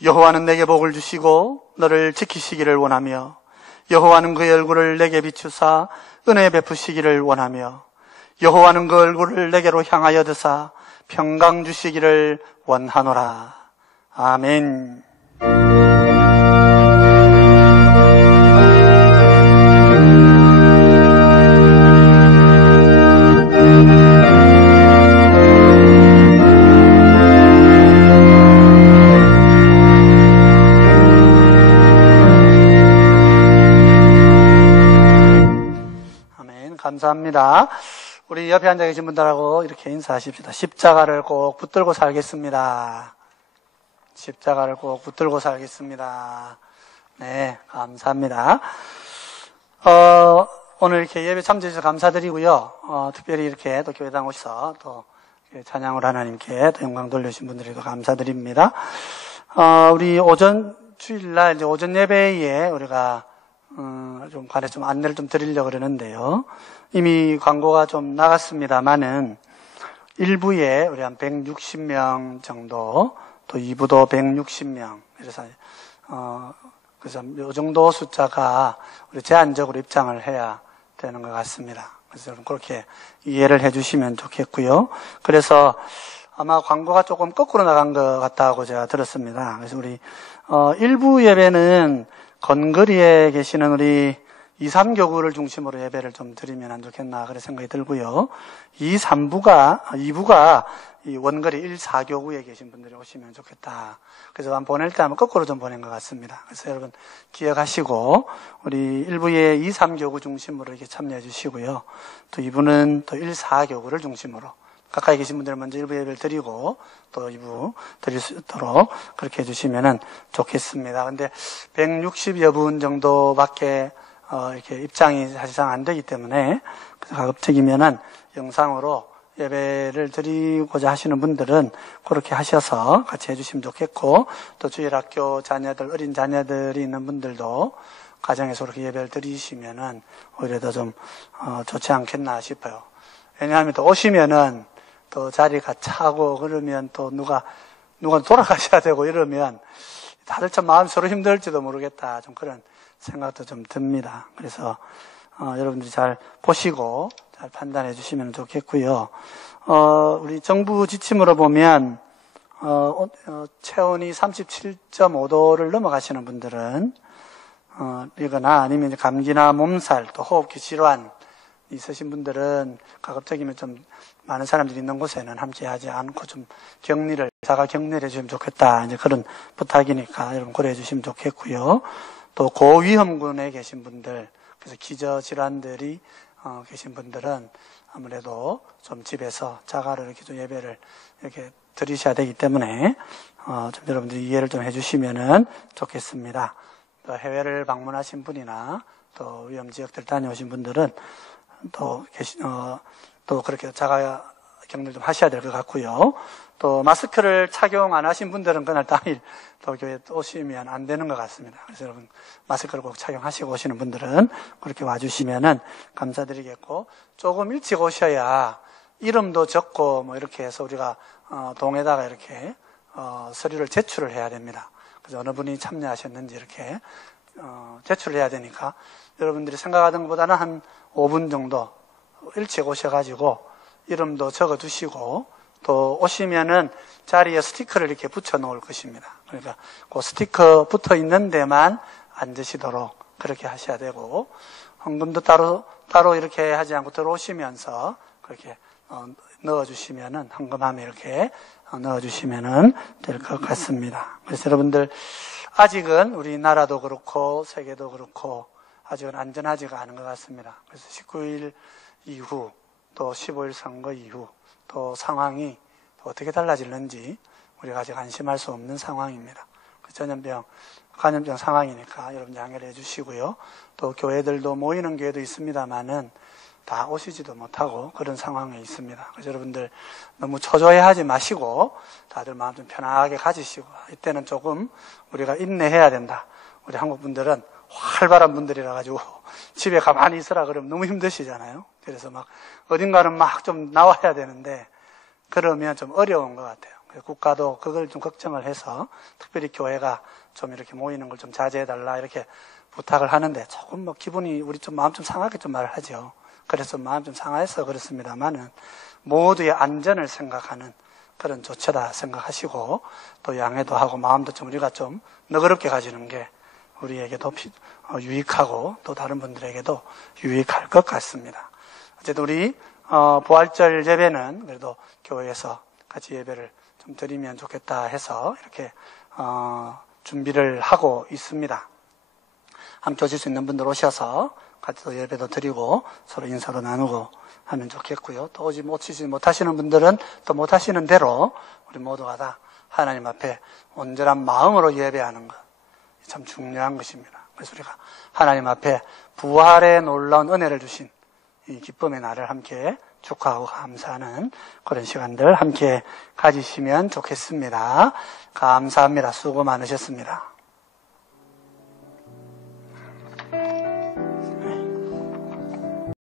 여호와는 내게 복을 주시고 너를 지키시기를 원하며 여호와는 그의 얼굴을 내게 비추사 은혜 베푸시기를 원하며 여호와는 그 얼굴을 내게로 향하여 드사 평강 주시기를 원하노라. 아멘. 감사합니다. 우리 옆에 앉아 계신 분들하고 이렇게 인사하십시다. 십자가를 꼭 붙들고 살겠습니다. 십자가를 꼭 붙들고 살겠습니다. 네, 감사합니다. 오늘 이렇게 예배 참여해주셔서 감사드리고요. 특별히 이렇게 또 교회당 오셔서 또 찬양을 하나님께 또 영광 돌려주신 분들에도 감사드립니다. 우리 주일날 이제 오전 예배에 우리가 좀 관해 좀 안내를 좀 드리려고 그러는데요. 이미 광고가 좀 나갔습니다만은 1부에 우리 한 160명 정도, 또 2부도 160명. 그래서 이 정도 숫자가 우리 제한적으로 입장을 해야 되는 것 같습니다. 그래서 여러분 그렇게 이해를 해주시면 좋겠고요. 그래서 아마 광고가 조금 거꾸로 나간 것 같다고 제가 들었습니다. 그래서 우리 1부 예배는 건거리에 계시는 우리 2, 3교구를 중심으로 예배를 좀 드리면 안 좋겠나 그런 생각이 들고요. 2부가 이 원거리 1, 4교구에 계신 분들이 오시면 좋겠다. 그래서 한번 보낼 때 한번 거꾸로 좀 보낸 것 같습니다. 그래서 여러분 기억하시고 우리 1부에 2, 3교구 중심으로 이렇게 참여해 주시고요. 또 2부는 또 1, 4교구를 중심으로 가까이 계신 분들 먼저 1부 예배를 드리고 또 2부 드릴 수 있도록 그렇게 해주시면 좋겠습니다. 근데 160여 분 정도밖에 이렇게 입장이 사실상 안 되기 때문에 가급적이면은 영상으로 예배를 드리고자 하시는 분들은 그렇게 하셔서 같이 해주시면 좋겠고 또 주일학교 자녀들, 어린 자녀들이 있는 분들도 가정에서 그렇게 예배를 드리시면은 오히려 더 좀 좋지 않겠나 싶어요. 왜냐하면 또 오시면은 또 자리가 차고 그러면 또 누가 누가 돌아가셔야 되고 이러면 다들 참 마음이 서로 힘들지도 모르겠다. 좀 그런 생각도 좀 듭니다. 그래서 여러분들이 잘 보시고 잘 판단해 주시면 좋겠고요. 우리 정부 지침으로 보면 체온이 37.5도를 넘어가시는 분들은 이거나 아니면 감기나 몸살 또 호흡기 질환 있으신 분들은 가급적이면 좀 많은 사람들이 있는 곳에는 함께하지 않고 좀 자가 격리를 해주시면 좋겠다. 이제 그런 부탁이니까 여러분 고려해 주시면 좋겠고요. 또 고위험군에 계신 분들, 그래서 기저 질환들이 계신 분들은 아무래도 좀 집에서 자가로 이렇게 좀 예배를 이렇게 드리셔야 되기 때문에 좀 여러분들이 이해를 좀 해주시면은 좋겠습니다. 또 해외를 방문하신 분이나 또 위험 지역들 다녀오신 분들은 또 그렇게 자가 격리를 좀 하셔야 될 것 같고요. 또 마스크를 착용 안 하신 분들은 그날 당일 또 교회에 오시면 안 되는 것 같습니다. 그래서 여러분 마스크를 꼭 착용하시고 오시는 분들은 그렇게 와주시면은 감사드리겠고, 조금 일찍 오셔야 이름도 적고 뭐 이렇게 해서 우리가 동에다가 이렇게 서류를 제출을 해야 됩니다. 그래서 어느 분이 참여하셨는지 이렇게 제출을 해야 되니까 여러분들이 생각하던 것보다는 한 5분 정도 일찍 오셔가지고 이름도 적어 두시고, 또 오시면은 자리에 스티커를 이렇게 붙여 놓을 것입니다. 그러니까 그 스티커 붙어 있는 데만 앉으시도록 그렇게 하셔야 되고, 헌금도 따로 이렇게 하지 않고 들어오시면서 그렇게 넣어주시면은, 헌금함에 이렇게 넣어주시면은 될 것 같습니다. 그래서 여러분들 아직은 우리나라도 그렇고 세계도 그렇고 아직은 안전하지가 않은 것 같습니다. 그래서 19일 이후 또 15일 선거 이후 또 상황이 또 어떻게 달라질는지 우리가 아직 안심할 수 없는 상황입니다. 전염병, 감염병 상황이니까 여러분 양해를 해주시고요. 또 교회들도 모이는 교회도 있습니다만은 다 오시지도 못하고 그런 상황에 있습니다. 그래서 여러분들 너무 초조해하지 마시고 다들 마음 좀 편하게 가지시고, 이때는 조금 우리가 인내해야 된다. 우리 한국 분들은 활발한 분들이라 가지고 집에 가만히 있으라 그러면 너무 힘드시잖아요. 그래서 막 어딘가는 막 좀 나와야 되는데 그러면 좀 어려운 것 같아요. 그래서 국가도 그걸 좀 걱정을 해서 특별히 교회가 좀 이렇게 모이는 걸 좀 자제해달라 이렇게 부탁을 하는데, 조금 뭐 기분이 우리 좀 마음 좀 상하게 좀 말을 하죠. 그래서 마음 좀 상해서 그렇습니다만은 모두의 안전을 생각하는 그런 조처다 생각하시고 또 양해도 하고 마음도 좀 우리가 좀 너그럽게 가지는 게 우리에게도 유익하고 또 다른 분들에게도 유익할 것 같습니다. 어쨌든 우리 부활절 예배는 그래도 교회에서 같이 예배를 좀 드리면 좋겠다 해서 이렇게 준비를 하고 있습니다. 함께 오실 수 있는 분들 오셔서 같이 또 예배도 드리고 서로 인사도 나누고 하면 좋겠고요. 또 오시지 못하시는 분들은 또 못하시는 대로 우리 모두가 다 하나님 앞에 온전한 마음으로 예배하는 것 참 중요한 것입니다. 그래서 우리가 하나님 앞에 부활의 놀라운 은혜를 주신 이 기쁨의 날을 함께 축하하고 감사하는 그런 시간들 함께 가지시면 좋겠습니다. 감사합니다. 수고 많으셨습니다.